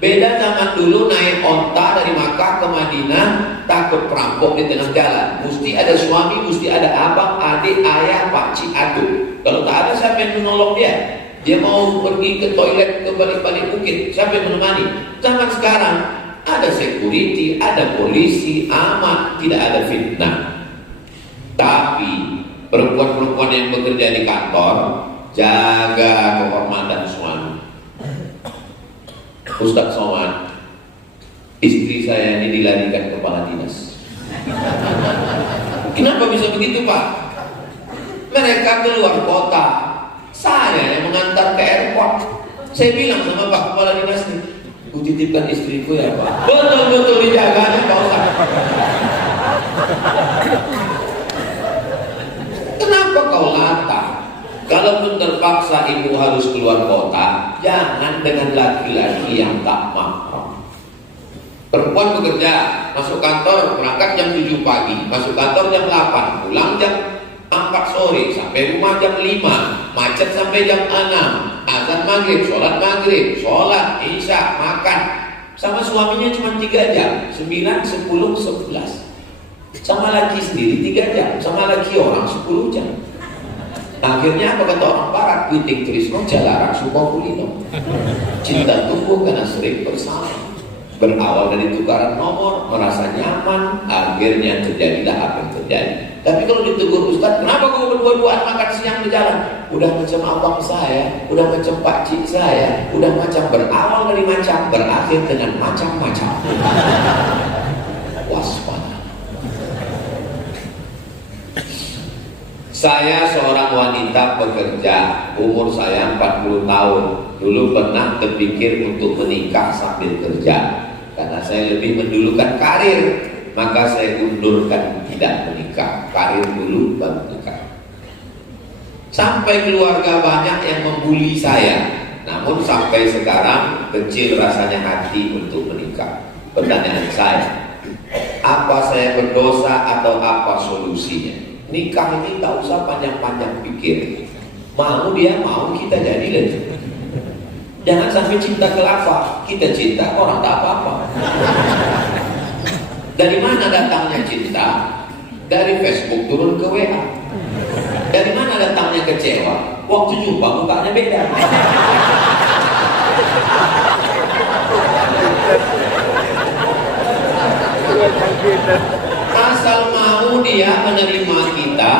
Beda zaman dulu naik onta dari Makkah ke Madinah, takut perampok di tengah jalan. Mesti ada suami, mesti ada abang, adik, ayah, pakcik, atuk. Kalau tak ada, siapa yang menolong dia? Dia mau pergi ke toilet ke balik-balik bukit, siapa yang menemani? Zaman sekarang ada security, ada polisi, aman, tidak ada fitnah. Tapi perempuan-perempuan yang bekerja di kantor, jaga kehormatan suami. Ustadz Somad, istri saya ini dilarikan kepala dinas. Kenapa bisa begitu Pak? Mereka keluar kota, saya yang mengantar ke airport. Saya bilang sama Pak Kepala Dinas nih, ku titipkan istriku ya Pak. Betul-betul dijaganya Pak Ustadz. Kenapa kau latah? Kalaupun terpaksa ibu harus keluar kota, jangan dengan laki-laki yang tak mahram. Perempuan bekerja, masuk kantor, berangkat jam 7 pagi, masuk kantor jam 8, pulang jam 4 sore, sampai rumah jam 5, macet sampai jam 6, azan maghrib, sholat isya, makan. Sama suaminya cuma 3 jam, 9, 10, 11. Sama laki sendiri 3 jam, sama laki orang 10 jam. Akhirnya apa kata orang barat? Witing trisno jalaran suko kulino. Cinta tumbuh karena sering bersama. Berawal dari tukaran nomor, merasa nyaman, akhirnya terjadilah apa yang terjadi. Tapi kalau ditegur Ustaz, kenapa kau berdua-duaan makan siang di jalan? Udah macam abang saya, udah macam pakcik saya, udah macam, berawal dari macam, berakhir dengan macam-macam. Waspada. Saya seorang wanita pekerja, umur saya 40 tahun. Dulu pernah terpikir untuk menikah sambil kerja. Karena saya lebih mendulukan karir, maka saya undurkan tidak menikah. Karir dulu baru menikah. Sampai keluarga banyak yang membuli saya. Namun sampai sekarang kecil rasanya hati untuk menikah. Pertanyaan saya, apa saya berdosa atau apa solusinya? Nikah ini tak usah panjang-panjang pikir. Mau dia mau, kita jadi lagi. Jangan sampai cinta kelapa. Kita cinta orang tak apa-apa. Dari mana datangnya cinta? Dari Facebook turun ke WA. Dari mana datangnya kecewa? Waktu jumpa mukanya beda. Asal mau dia menerima kita,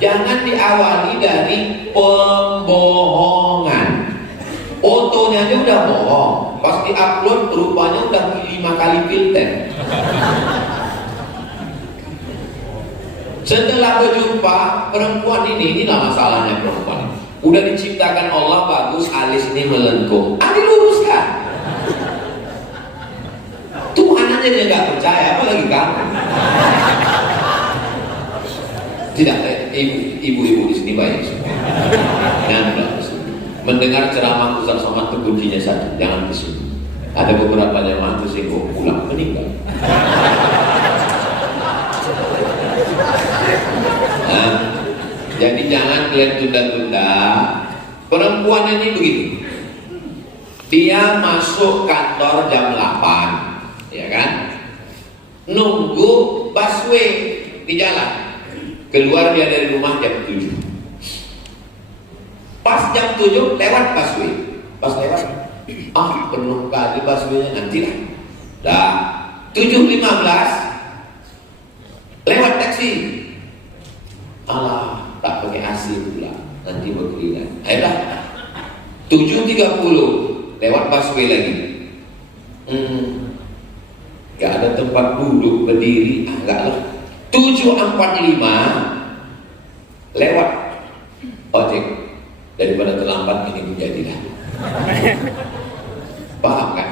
jangan diawali dari pembohongan. Fotonya aja udah bohong, pas di-upload rupanya udah 5 kali filter. Setelah berjumpa perempuan inilah masalahnya perempuan. Udah diciptakan Allah bagus, alis ini melengkung, diluruskan. Tuhan aja dia nggak percaya, apalagi kamu. Tidak, ibu-ibu di sini baik semua. Mendengar ceramah Ustaz Somad itu kuncinya satu, jangan tersinggung. Ada beberapa jemaah tersinggung, pulang meninggal. Nah, jadi jangan kalian tunda-tunda. Perempuan ini begitu. Dia masuk kantor jam 8, ya kan? Nunggu busway di jalan. Keluar dia dari rumah jam 7. Pas jam 7 lewat busway. Pas lewat, penuh kali busway-nya, nantilah. Dah 7.15 lewat taksi. Alah, tak pakai AC pula, nanti berkeringat. Ayolah 7.30 lewat busway lagi. Gak ada tempat duduk berdiri, enggak lah. 7.45 lewat ojek. Daripada terlambat ini menjadilah. Paham kan?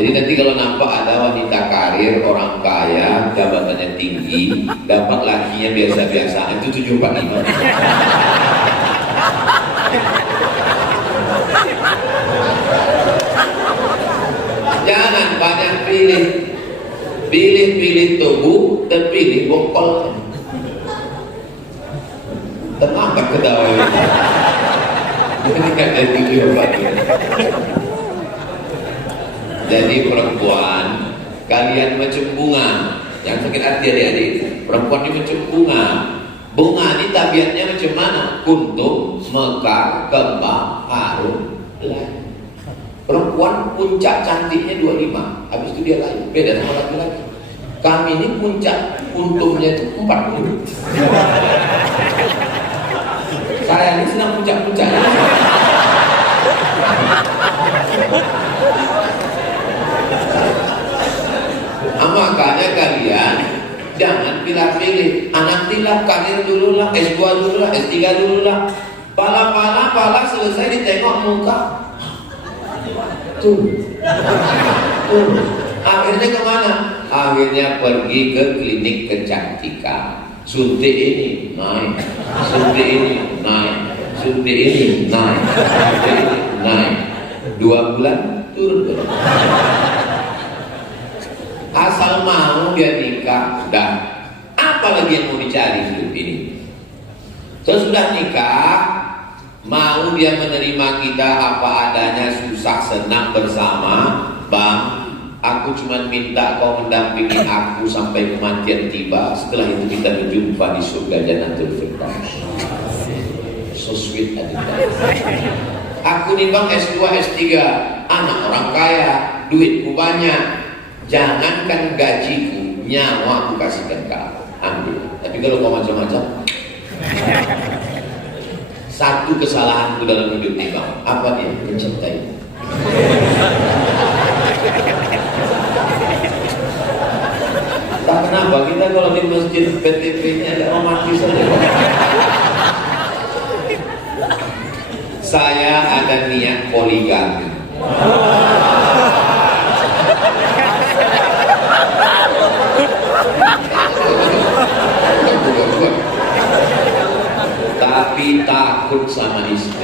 Jadi nanti kalau nampak ada wanita karir, orang kaya, jabatannya tinggi, dapat lakinya biasa-biasa, itu 7.45. Jangan banyak pilih tubuh dan pilih bokol. Terlambat ketawa ini. Ini kan ada video lagi. Jadi perempuan, kalian macam bunga. Jangan sakit hati adik-adik. Perempuan ini macam bunga. Bunga ini tabiatnya macam mana? Kuntum, mekar, kembang, harum, layu. Perempuan puncak cantiknya 25, habis itu dia layu. Beda sama laki-laki. Kami ini puncak kuntumnya itu 40. Saya ini senang puncak-puncaknya. Makanya kalian jangan pilih-pilih. Anak tilap karir dulu lah, S2 dulu lah, S3 dulu lah. Pala selesai ditengok muka. Tuh. Akhirnya kemana? Akhirnya pergi ke klinik kecantikan. Suntik ini naik, suntik ini naik, suntik ini naik, suntik ini naik. 2 bulan turun. Asal mau dia nikah, udah. Apa lagi yang mau dicari hidup ini? Sesudah nikah, mau dia menerima kita apa adanya, susah senang bersama. Bang, aku cuma minta kau mendampingi aku sampai kematian tiba. Setelah itu kita berjumpa di surga Jannatul Firdaus. So sweet adiknya. Aku nih bang S2, S3, anak orang kaya, duitku banyak. Jangankan gajiku, nyawa aku kasihkan kau, ambil. Tapi kalau kau macam-macam, satu kesalahanku dalam hidup ini bang, apa dia? Mencintai. Tak kenapa kita kalau di masjid PTP-nya ada romantis saja. Saya ada niat poligami. Tapi takut sama istri.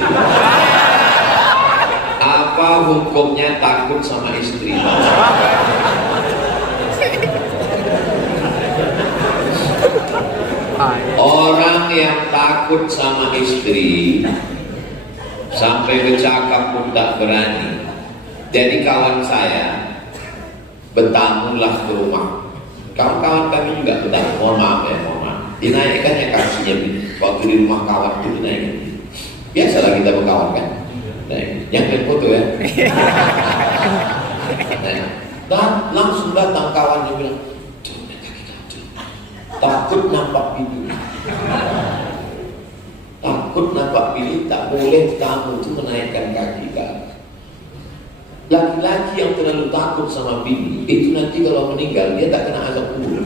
Apa hukumnya takut sama istri? Orang yang takut sama istri sampai bercakap pun tak berani. Jadi kawan saya bertamulah ke rumah. Kawan-kawan kami juga bertamu. Mohon maaf ya, mohon maaf. Dinaikkan ya kakinya waktu di rumah kawan itu dinaikkan. Biasalah kita berkawan kan. Yang main foto ya. Dan langsung datang kawannya bilang, takut nampak bini. Takut nampak bini, tak boleh kamu itu menaikkan kaki kamu. Laki-laki yang terlalu takut sama bini itu nanti kalau meninggal dia tak kena azab kubur.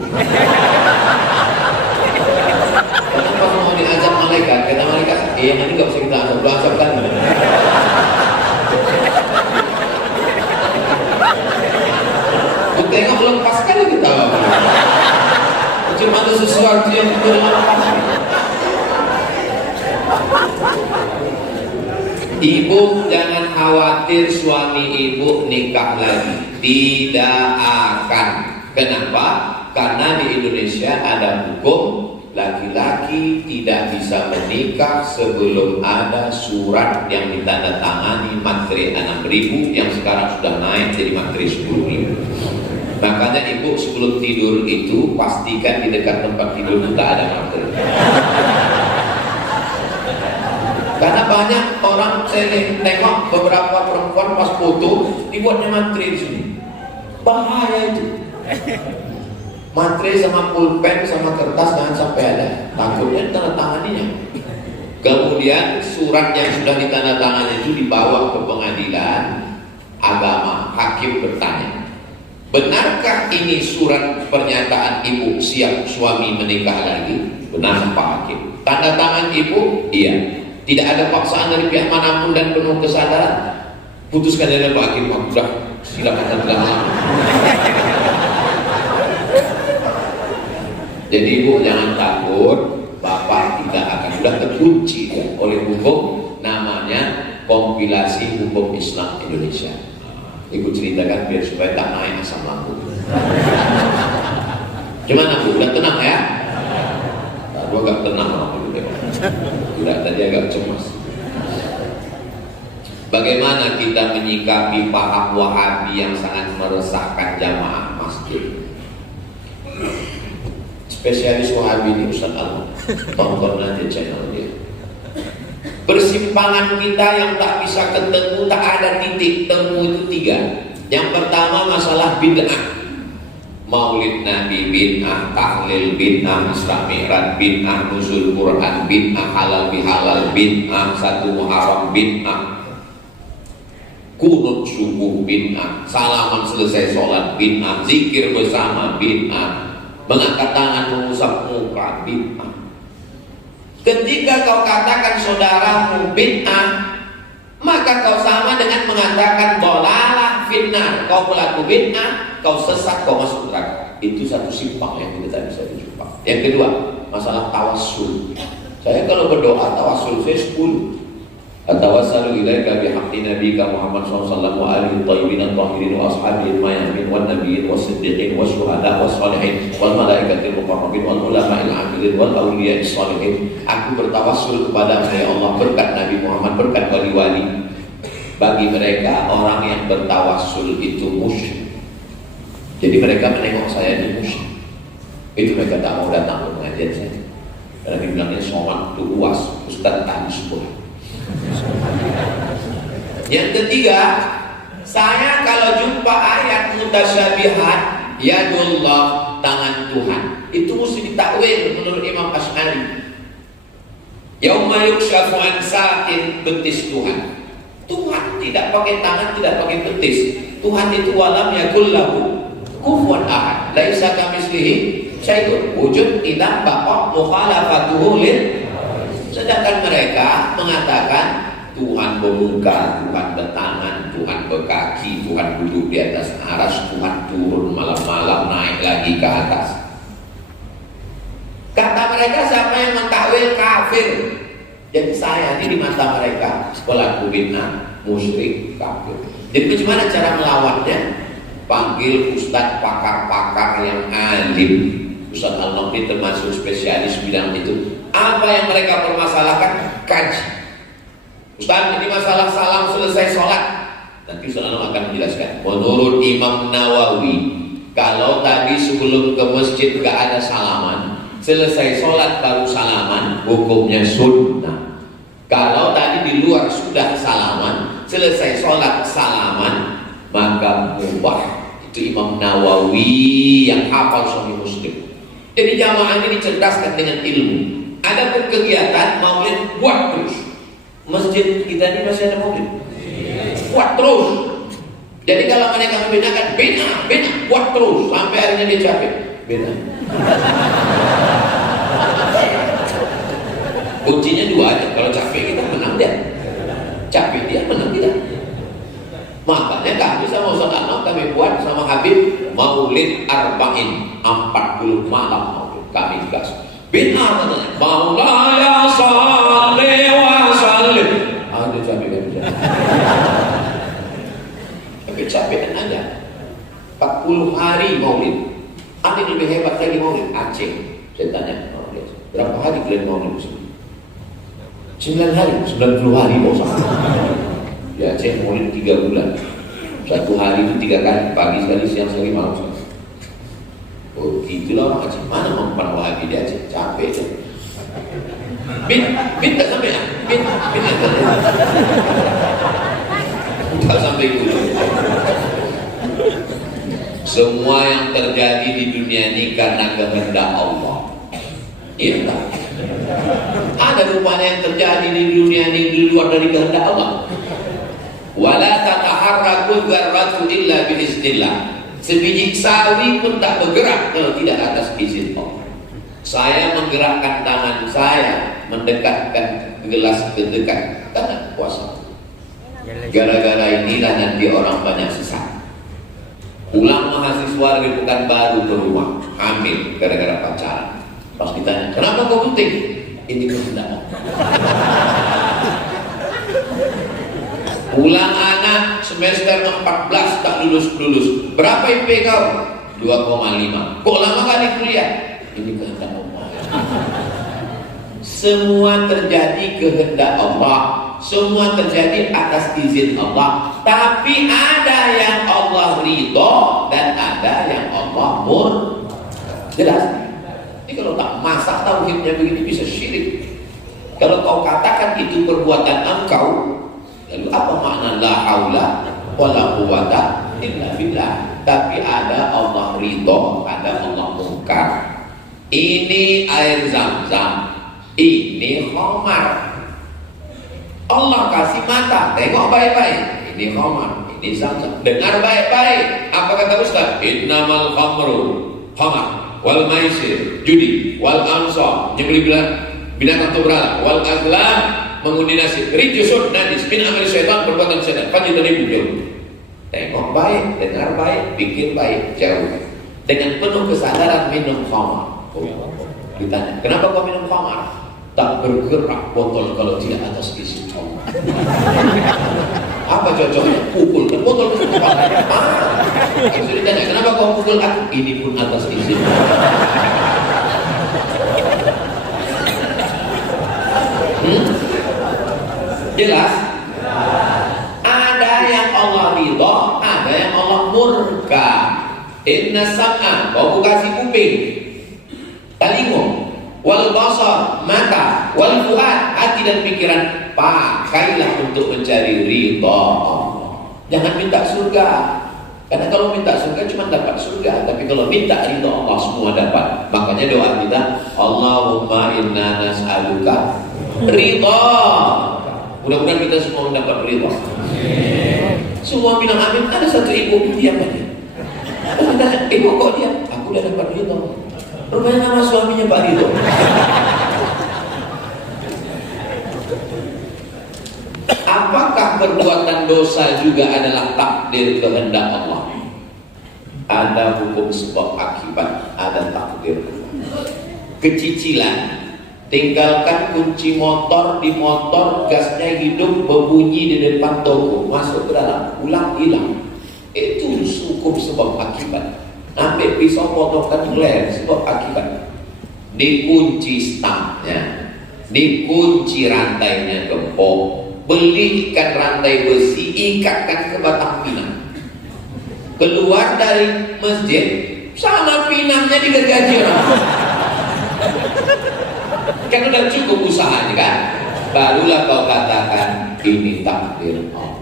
Kenapa mau diazab malaikat? Kata malaikat, yang ini gak usah kita azab, lu azab kan? Lu tengok lepas kan kita. Cuma ada sesuatu yang kita lepas. Ibu jangan khawatir suami ibu nikah lagi. Tidak akan. Kenapa? Karena di Indonesia ada hukum laki-laki tidak bisa menikah sebelum ada surat yang ditandatangani materai 6.000 yang sekarang sudah naik jadi materai 10.000. Makanya ibu sebelum tidur itu pastikan di dekat tempat tidur kita ada materai. Karena banyak orang saya tengok beberapa perempuan pas foto dibuatnya materai di sini. Bahaya itu. Materai sama pulpen sama kertas jangan sampai ada. Takutnya tanda tanganinya. Kemudian surat yang sudah ditandatangani itu dibawa ke pengadilan agama. Hakim bertanya, benarkah ini surat pernyataan ibu siap suami menikah lagi? Benar Pak Hakim. Tanda tangan ibu? Iya. Tidak ada paksaan dari pihak manapun dan penuh kesadaran. Putuskan dari Pak Hakim. Sudah, silakan lama. Jadi ibu jangan takut, bapak tidak akan sudah terkunci ya, oleh hukum namanya kompilasi hukum Islam Indonesia. Ibu ceritakan biar supaya tak naik asam lambung. Gimana Bu? Udah tenang ya? Gua agak tenang dulu deh. Udah tadi agak cemas. Bagaimana kita menyikapi paham Wahabi yang sangat meresahkan jamaah masjid? Spesialis Wahabi ini Ustaz Al, tonton aja channel dia. Persimpangan kita yang tak bisa ketemu, tak ada titik temu itu 3. Yang pertama masalah bid'ah. Maulid Nabi bid'ah, tahlil bid'ah, Isra Mi'raj bid'ah, nuzul Quran bid'ah, halal bihalal bid'ah, 1 Muharram bid'ah. kunut subuh bid'ah, salaman selesai sholat bid'ah, zikir bersama bid'ah, mengangkat tangan mengusap muka bid'ah. Ketika kau katakan saudaramu bid'ah, maka kau sama dengan mengatakan dolalah fitnah, kau pelaku bid'ah, kau sesat, kau masuk neraka. Itu satu simpang yang kita tak bisa dijumpa. Yang kedua, masalah tawassul. Saya kalau berdoa tawassul saya 10. Atawassalu ilaika bihaqqi nabiyyika Muhammad sallallahu alaihi wa alihi thayyibin tahirin wa ashabihi al-mayamin wan nabiyyin was-siddiqin wasyuhada was-shalihin wal malaikatil muqarrabin wal ulama'il 'amilin wal awliya'is shalihin. Aku bertawassul kepada ya Allah berkat Nabi Muhammad, berkat wali-wali. Bagi mereka orang yang bertawassul itu musyrik. Jadi mereka menengok saya di musyrik. Itu mereka tak mau datang ke pengajian saya. Karena dibilangnya somat itu luas, Ustaz tadi sebuah. Yang ketiga, saya kalau jumpa ayat mutasyabihat, yadullah, tangan Tuhan, itu mesti ditakwil menurut Imam Asy'ari. Yauma yukshafu an saqin, betis Tuhan. Tuhan tidak pakai tangan, tidak pakai betis. Tuhan itu walam yakul lahu kufuwan ahad, laisa kamitslihi syai'un, wujud tidak baqa mukhalafatuhu lil. Sedangkan mereka mengatakan Tuhan bermuka, Tuhan bertangan, Tuhan berkaki, Tuhan duduk di atas aras, Tuhan turun malam-malam naik lagi ke atas. Kata mereka siapa yang mentakwil kafir. Jadi saya ini di mata mereka pelaku bid'ah, musyrik, kafir. Jadi bagaimana cara melawannya? Panggil ustaz pakar-pakar yang alim. Ustaz Al-Naqdi termasuk spesialis bidang itu. Apa yang mereka permasalahkan, kaji. Ustaz, ini masalah salam selesai sholat. Nanti Ustaz Al-Naqdi akan menjelaskan. Menurut Imam Nawawi, kalau tadi sebelum ke masjid gak ada salaman, selesai sholat baru salaman, hukumnya sunnah. Kalau tadi di luar sudah salaman, selesai sholat salaman, maka mubah. Itu Imam Nawawi yang hafal Sahih Muslim. Jadi jamaah ini dicerdaskan dengan ilmu. Ada pun kegiatan maulid buat terus. Masjid kita ini masih ada maulid. Buat terus. Jadi kalau mereka membedakan bina, buat terus sampai akhirnya dia capek. Bina. Kuncinya dua aja. Kalau capek kita menang dia. Capek dia menang kita. Makanya kami sama Ustaz Anwar kami buat sama Habib maulid arba'in 40 malam maulid kami gas. Bina katanya Maulaya salli wa sallim. Ada capek kan bisa. Tapi capekan aja 40 hari maulid. Ada yang lebih hebat lagi maulid Aceh. Saya tanya berapa hari kalian maulid di sini? 9 hari, 90 hari mau sama. Ya Aceh maulid 3 bulan. Satu hari itu 3 kali, pagi sekali, siang sekali, malam sekali. Oh, itulah orang Aceh. Mana mempan wahabi di Aceh? Capek ya. Bin tak sampai ya? Bin tak sampai dulu. Semua yang terjadi di dunia ini karena kehendak Allah. Iya tak? Ada rupanya yang terjadi di dunia ini di luar dari kehendak Allah. Wala tataharraku dzarratu illa biiznillah. Sebiji sawi pun tak bergerak kalau tidak atas izin Allah. Saya menggerakkan tangan saya mendekatkan gelas ke dekat karena puasa. Gara-gara inilah nanti orang banyak sesat. Pulang mahasiswa dari Pekanbaru ke rumah, hamil gara-gara pacaran. Pas ditanya, kenapa kau penting? Ini kehendak. Pulang anak semester 14 tak lulus. Berapa IP kau? 2,5. Kok lama kali kuliah? Ini kehendak Allah. Semua terjadi kehendak Allah. Semua terjadi atas izin Allah. Tapi ada yang Allah ridho dan ada yang Allah jelas. Ini kalau tak masak tauhidnya begini bisa syirik. Kalau kau katakan itu perbuatan engkau, lalu apa makna la haula wala quwata illa billah? Tapi ada Allah ridho, ada Allah mungkar. Ini air Zam-Zam, ini khamar. Allah kasih mata, tengok baik-baik. Ini ini khamar, ini Zam-Zam. Dengar baik-baik. Apa kata Ustaz? Innamal khamru khamar wal maisir judi wal ansab nyembelih binatang tubrala wal azlam mengundi nasib rijsun najis min amal syaitan perbuatan syaitan kan itu jauh. Tengok baik, dengar baik, pikir baik, jauh. Dengan penuh kesadaran minum khamar. Ditanya, kenapa kau minum khamar? Tak bergerak botol kalau tidak atas izin Allah. Apa cocoknya? Pukul kan botol ke depan. Terus ditanya, kenapa kau pukul aku? Ini pun atas izin Allah. Jelas? Ada yang Allah ridha, ada yang Allah murka. Inna sam'a, kau kasih kuping, telinga, wal basar, mata, wal fuad, hati dan pikiran, pakailah untuk mencari ridha Allah. Jangan minta surga, karena kalau minta surga cuma dapat surga, tapi kalau minta ridha Allah semua dapat. Makanya doa kita, Allahumma inna nas'aluka ridha. Mudah-mudahan kita semua mendapat ridha. Semua bilang amin. Ada satu ibu diam aja. Ibu kok diam? Aku udah dapat ridha. Rupanya nama suaminya Pak Ridho. Apakah perbuatan dosa juga adalah takdir kehendak Allah? Ada hukum sebab akibat, ada takdir. Kecicilan, tinggalkan kunci motor di motor, gasnya hidup, berbunyi di depan toko, masuk ke dalam, pulang hilang. Itu hukum sebab akibat. Ambil pisau potongkan lem, sebab akibat. Dikunci stangnya, dikunci rantainya gempok, belikan rantai besi, ikatkan ke batang pinang. Keluar dari masjid, sama pinangnya digergaji orang. Kan udah cukup usahanya kan? Barulah kau katakan ini takdir Allah.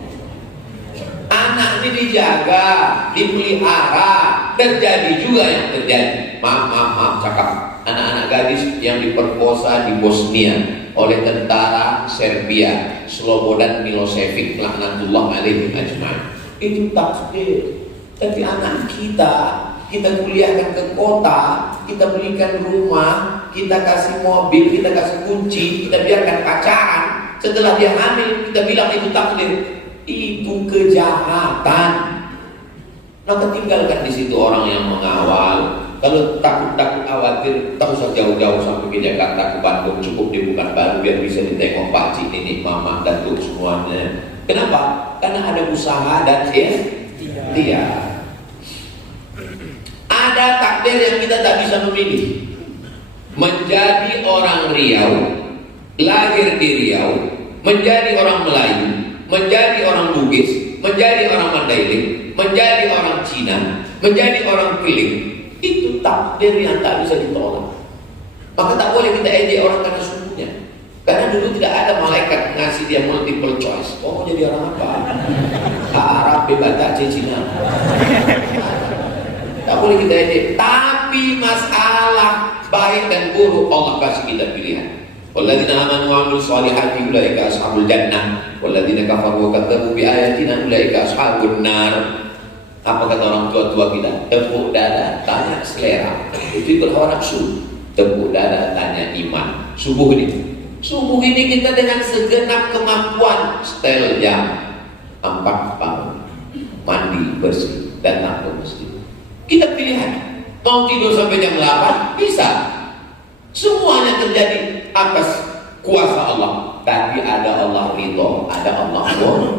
Anak ini dijaga, dipelihara, terjadi juga yang terjadi. Maaf cakap. Anak-anak gadis yang diperkosa di Bosnia oleh tentara Serbia, Slobodan Milosevic, laknatullah alaihi ajma'in. Itu takdir. Tapi anak kita kuliahkan ke kota, kita belikan rumah, kita kasih mobil, kita kasih kunci, kita biarkan pacaran. Setelah dia hamil, kita bilang itu takdir. Itu kejahatan. Maka tinggalkan di situ orang yang mengawal. Kalau takut khawatir, tak usah jauh-jauh sampai ke Jakarta, ke Bandung, cukup di Pekanbaru biar bisa ditengok pakcik, nenek, mama, datuk semuanya. Kenapa? Karena ada usaha dan dia. Ada takdir yang kita tak bisa memilih. Menjadi orang Riau, lahir di Riau, menjadi orang Melayu, menjadi orang Bugis, menjadi orang Mandailing, menjadi orang Cina, menjadi orang Keling. Itu takdir yang tak bisa ditolak. Maka tak boleh kita ejek orang karena sukunya. Karena dulu tidak ada malaikat ngasih dia multiple choice. Oh, mau jadi orang apa? Arab, Batak, Cina. Tak boleh kita ejek. Tapi masalah baik dan buruk Allah kasih kita pilihan. Walladzina amanu wa 'amilus shalihati ulaika ashabul jannah walladzina kafaru wa kadzdzabu bi ayatina ulaika ashabun nar. Apa kata orang tua-tua kita? Tepuk dada, tanya selera. Itu hawa nafsu. Tepuk dada, tanya iman. Subuh ini kita dengan segenap kemampuan setel jam 4 tahun, mandi bersih, datang ke masjid. Kita pilihan. Mau tidur sampai jam 8 bisa. Semuanya terjadi atas kuasa Allah. Tapi ada Allah ridho, ada Allah murka.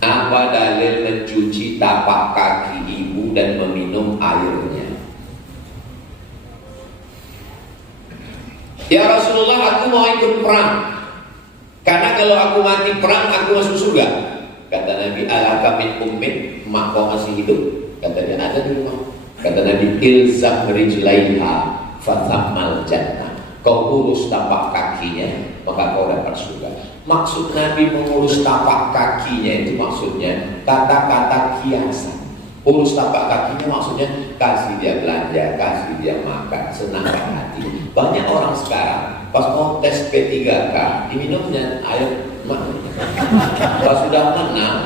Apa dalil mencuci tapak kaki ibu dan meminum airnya? Ya Rasulullah, aku mau ikut perang. Karena kalau aku mati perang, aku masuk surga. Kata Nabi, alaka min ummin, emak kau masih hidup? Kata dia, ada di rumah. Kata Nabi, ilzam rijlaiha fathammal jannah. Kau urus tapak kakinya, maka kau dapat surga. Maksud Nabi mengurus tapak kakinya itu maksudnya kata-kata kiasan. Urus tapak kakinya maksudnya kasih dia belanja, kasih dia makan, senangkan hati. Banyak orang sekarang pas mau tes P3K diminumnya air Pas sudah menang,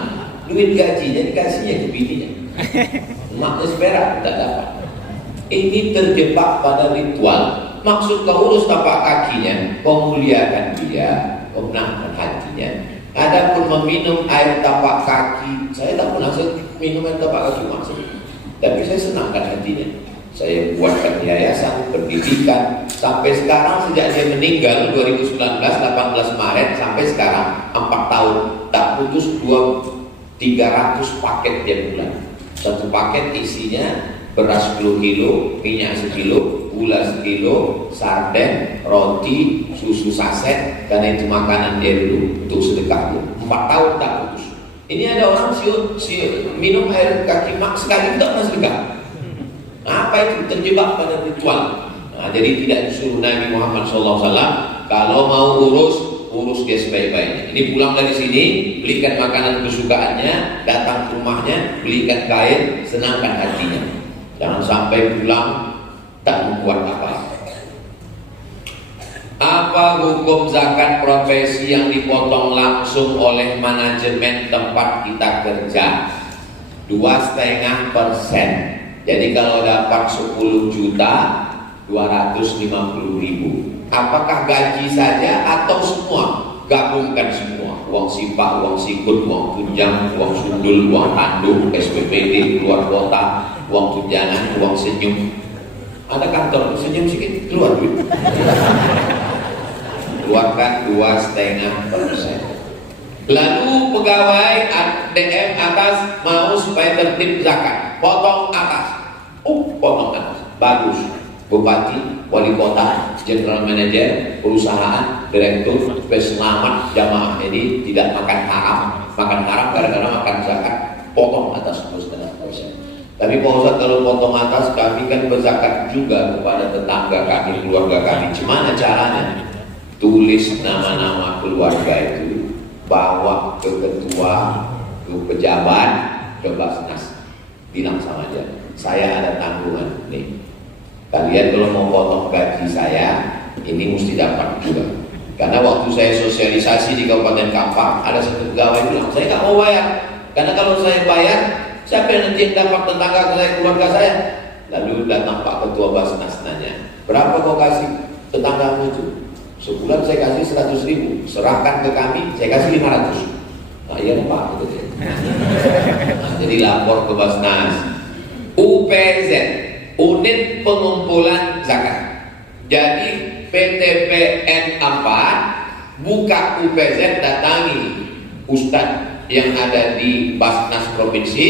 duit gajinya dikasihnya ke bininya. Maknya seperak tidak dapat. Ini terjebak pada ritual. Maksud kau urus tapak kakinya, kau muliakan dia, kau menangkan hatinya. Adapun meminum air tapak kaki, saya tak pernah minum air tapak kaki maksud. Tapi saya senangkan hatinya. Saya buatkan yayasan, pendidikan. Sampai sekarang sejak dia meninggal 2019, 18 Maret sampai sekarang 4 tahun. Tak putus 300 paket tiap bulan. Satu paket isinya beras 10 kilo, minyak 1 kilo, gula 1 kilo, sarden, roti, susu saset. Karena itu makanan dia dulu untuk sedekah. 4 tahun tak putus. Ini ada orang minum air kaki mak sekali tak pernah sedekah. Apa itu? Terjebak pada ritual. Nah, jadi tidak disuruh Nabi Muhammad SAW kalau mau urus dia sebaik-baiknya. Ini pulang dari sini, belikan makanan kesukaannya, datang ke rumahnya, belikan kain, senangkan hatinya. Jangan sampai pulang tak membuat apa. Apa hukum zakat profesi yang dipotong langsung oleh manajemen tempat kita kerja? 2,5%. Jadi kalau dapat 10 juta 250.000. Apakah gaji saja atau semua? Gabungkan semua. Uang sipak, uang sikut, uang tunjang, uang sundul, uang tanduk, SPPD, keluar kota, uang tunjangan, uang senyum. Ada kantor senyum sedikit keluar duit. Keluarkan 2,5%. Lalu pegawai DM atas mau supaya tertib zakat, potong atas. Potong atas. Bagus. Bupati, wali kota, general manager, perusahaan, direktur, selamat jamaah ini tidak makan haram. Makan haram gara-gara makan zakat. Potong atas 2,5%. Tapi Pak Ustaz, kalau potong atas, kami kan berzakat juga kepada tetangga kami, keluarga kami. Gimana caranya? Tulis nama-nama keluarga itu, bawa ke ketua, ke pejabat, ke Basnas, bilang sama dia, saya ada tanggungan nih. Kalian kalau mau potong gaji saya, ini mesti dapat juga. Karena waktu saya sosialisasi di Kabupaten Kampar, ada satu pegawai bilang, saya nggak mau bayar. Karena kalau saya bayar, siapa yang nanti yang dapat tetangga saya, keluarga saya? Lalu datang Pak Ketua Basnas nanya, berapa kau kasih tetanggamu itu? Sebulan saya kasih 100.000, serahkan ke kami, saya kasih 500. Nah iya Pak, gitu ya. Nah, jadi lapor ke Basnas. UPZ, Unit Pengumpulan Zakat. Jadi PTPN 4 buka UPZ, datangi Ustadz yang ada di Basnas Provinsi,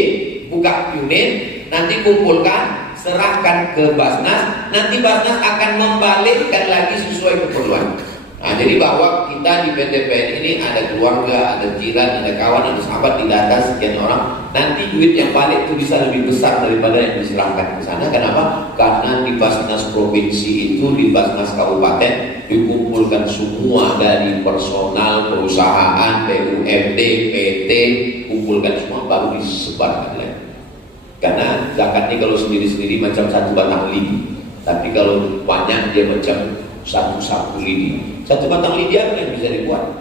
buka unit, nanti kumpulkan, serahkan ke Basnas, nanti Basnas akan membalikkan lagi sesuai keperluan. Nah, jadi bahwa kita di PTPN ini ada keluarga, ada jiran, ada kawan, ada sahabat, di data sekian orang, nanti duit yang balik itu bisa lebih besar daripada yang diserahkan ke sana. Kenapa? Karena di Basnas Provinsi itu, di Basnas Kabupaten dikumpulkan semua dari personal, perusahaan, BUMD, PT, kumpulkan semua baru disebarkan lagi. Karena zakat ini kalau sendiri-sendiri macam satu batang lidi, tapi kalau banyak dia macam satu sapu lidi. Satu batang lidi apa yang bisa dibuat?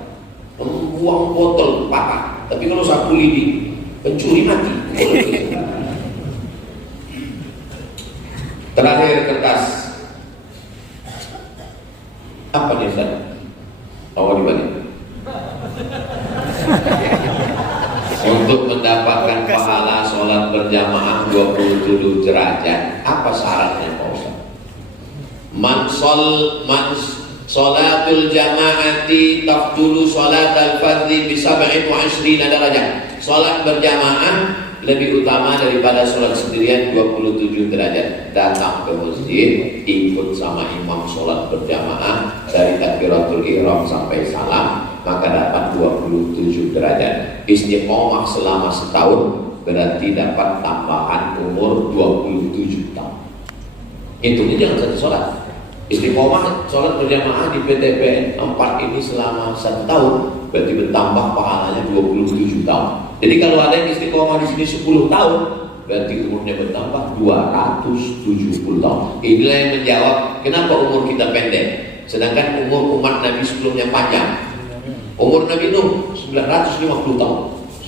Membuang botol patah. Tapi kalau sapu lidi, pencuri mati. Terakhir kertas. Apa nih Ustaz? Tahu di mana? Untuk mendapatkan pahala sholat berjamaah 27 derajat, apa syaratnya Pak Ustaz? Sholatul jamaati tafdulu sholatal fardhi bi 27 derajat. Sholat berjamaah lebih utama daripada sholat sendirian 27 derajat. Datang ke masjid, ikut sama imam sholat berjamaah dari takbiratul ihram sampai salam, maka dapat 27 derajat. Istiqomah selama setahun berarti dapat tambahan umur 27 tahun. Hitungnya jangan satu sholat. Istiqomah sholat berjamaah di PTPN 4 ini selama 1 tahun berarti bertambah pahalanya 27 tahun. Jadi kalau ada yang istiqomah di sini 10 tahun berarti umurnya bertambah 270 tahun. Inilah yang menjawab kenapa umur kita pendek sedangkan umur umat Nabi sebelumnya panjang. Umur Nabi Nuh 950 tahun.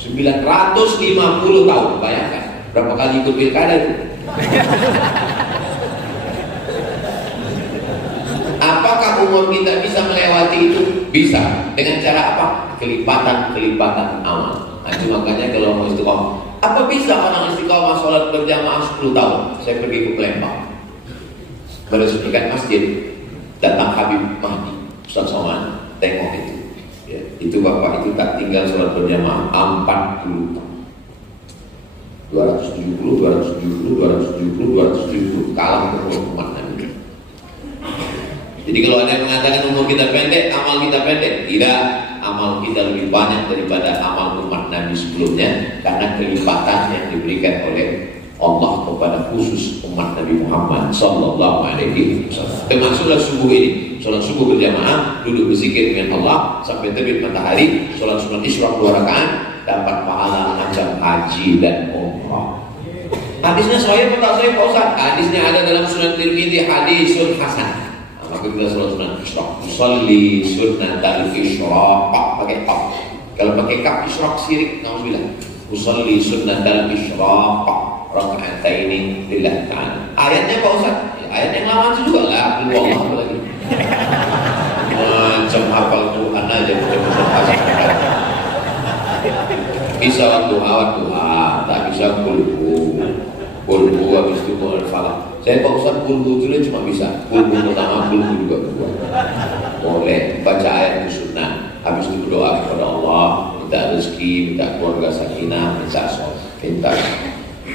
950 tahun, bayangkan berapa kali ikut pilkada itu. Apakah umur kita bisa melewati itu? Bisa. Dengan cara apa? Kelipatan amal. Nah, itu makanya kalau mau istiqomah, apa bisa orang istiqomah sholat berjamaah 10 tahun? Saya pergi ke Palembang, meresmikan masjid, datang Habib Mahdi Ustaz Somad, tengok itu ya, itu bapak itu tak tinggal sholat berjamaah 40 tahun, 270 kalah ke umat Nabi. Jadi kalau ada yang mengatakan umur kita pendek, amal kita pendek, tidak, amal kita lebih banyak daripada amal umat Nabi sebelumnya, karena kelipatan yang diberikan oleh Allah kepada khusus umat Nabi Muhammad Sallallahu Alaihi Wasallam. Termasuklah subuh ini, sholat subuh berjamaah, duduk berzikir dengan Allah sampai terbit matahari, sholat sunat isyraq 2 rakaat, dapat pahala macam haji dan umrah. Hadisnya sahih atau tak sahih Pak Ustaz? Hadisnya ada dalam Sunan Tirmidzi, hadisul hasan. Maka kita sholat sunat isyraq, usolli sunat al-isyraq, pakai kaf. Kalau pakai kaf isyraq syirik, nauzubillah. Usolli sunat al-isyraq raka'ataini lillah ta'ala. Ayatnya Pak Ustaz? Ya, ayat yang lama itu juga lah, Allah apa lagi? Macam hafal Quran aja macam-macam. Bisa waktu tak bisa kulhu habis itu Quran falak. Saya Pak Ustaz kulhu itu cuma bisa kulhu pertama, kulhu juga kedua. Boleh baca ayat itu sunnah. Habis itu berdoa kepada Allah, minta rezeki, minta keluarga sakinah, minta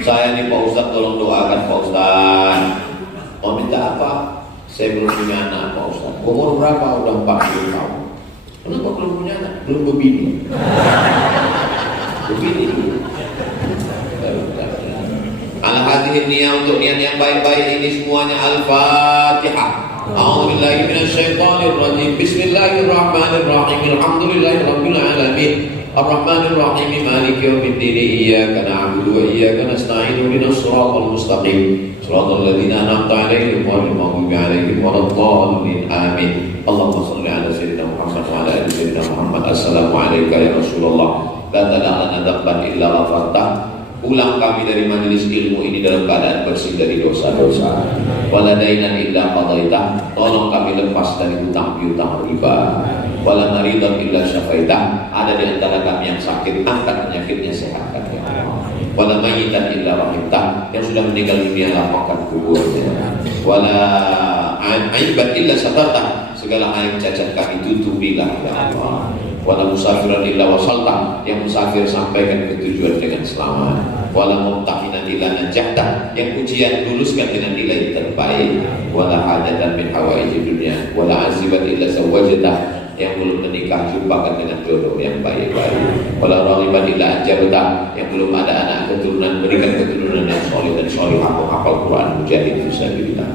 saya nih Pak Ustaz, tolong doakan Pak Ustaz. Mau minta apa? Saya belum punya anak Pak Ustaz. Umur berapa? Udah 40 tahun. Kenapa belum punya anak? Belum berbini. Berbini dulu. Al-hadhihi niyah, untuk niat yang baik-baik ini semuanya Al-Fatihah. A'udzubillahi minasyaitonir rajim. Bismillahirrahmanirrahim. Alhamdulillahirabbil alamin. Ar-Rahmanir Rahim, Maliki Yaumiddin, Iyyaka na'budu wa iyyaka nasta'in, ihdinas siratal mustaqim, siratal ladzina an'amta 'alaihim ghairil maghdubi 'alaihim waladdallin. Amin. Allahumma shalli 'ala sayyidina Muhammad wa 'ala ali sayyidina Muhammad. Assalamu alayka ya Rasulullah, la tad'a lana dhanban illa ghafartah. Pulang kami dari majelis ilmu ini dalam keadaan bersih dari dosa-dosa. Wala dainan illa qadaitah, tolong kami lepas dari hutang piutang riba. Wala maridan illa syafaitah, ada di antara kami yang sakit, angkat penyakitnya, sehatkan ya Allah. Wala mayyitan illa rahimtah, yang sudah meninggal dunia lapangkan kuburnya. Wala aibat illa satartah, segala aib cacat kami tutupilah ya Allah. Wala musafiran illa wasaltah, yang musafir sampaikan ke tujuan dengan selamat. Wala mumtahinan illa najahtah, yang ujian luluskan dengan nilai terbaik. Wala hajatan min hawaiji dunia, wala azibat illa zawajatah, yang belum menikah jumpakan dengan jodoh yang baik-baik. Wala raghiban illa ajabtah, yang belum ada anak keturunan berikan keturunan yang soleh dan solihah, hafal Quran, mujahid fisabilillah.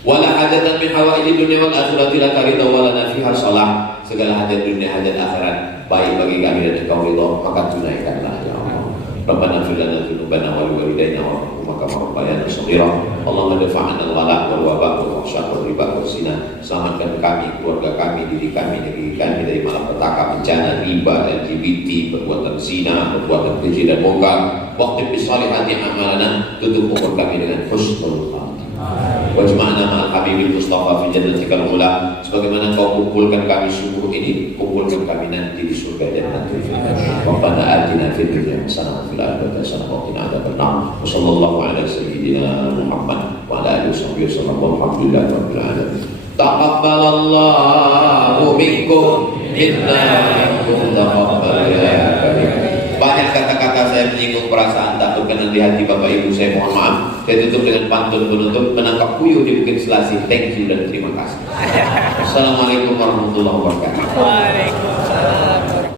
Wala hajatan min hawaiji dunia wal akhirati la tarida wala nafiha shalah, segala hajat dunia hajat akhirat baik bagi kami dan engkau ridha, maka tunaikanlah ya Allah. Rabbana fir lana dzunubana wa liwalidayna warhamhuma kama rabbayana shaghira. Allahumma dafa'na al-ghala wal waba wal fahsya wal riba wal zina. Selamatkan kami, keluarga kami, diri kami, negeri kami dari malapetaka, bencana, riba, LGBT, perbuatan zina, perbuatan keji dan munkar. Waqti bisalihati amalana, tutup umur kami dengan husnul khatimah. Wajma'na ma'al habibil Mustafa fi jannatikal ula, sebagaimana kau kumpulkan kami subuh ini, kumpulkan kami nanti di surga Jannatul Firdaus. Rabbana atina fid dunya hasanah wa fil akhirati hasanah wa qina adzabannar. Wa sallallahu ala sayyidina Muhammad wa ala alihi wasallam. Walhamdulillahi rabbil alamin. Taqabbalallahu minkum minna minkum taqabbal ya karim. Banyak kata-kata saya menyinggung perasaan tak berkenan di hati Bapak Ibu, saya mohon maaf. Saya tutup dengan pantun penutup, menangkap puyuh di Bukit Selasih. Thank you dan terima kasih. Assalamualaikum warahmatullahi wabarakatuh.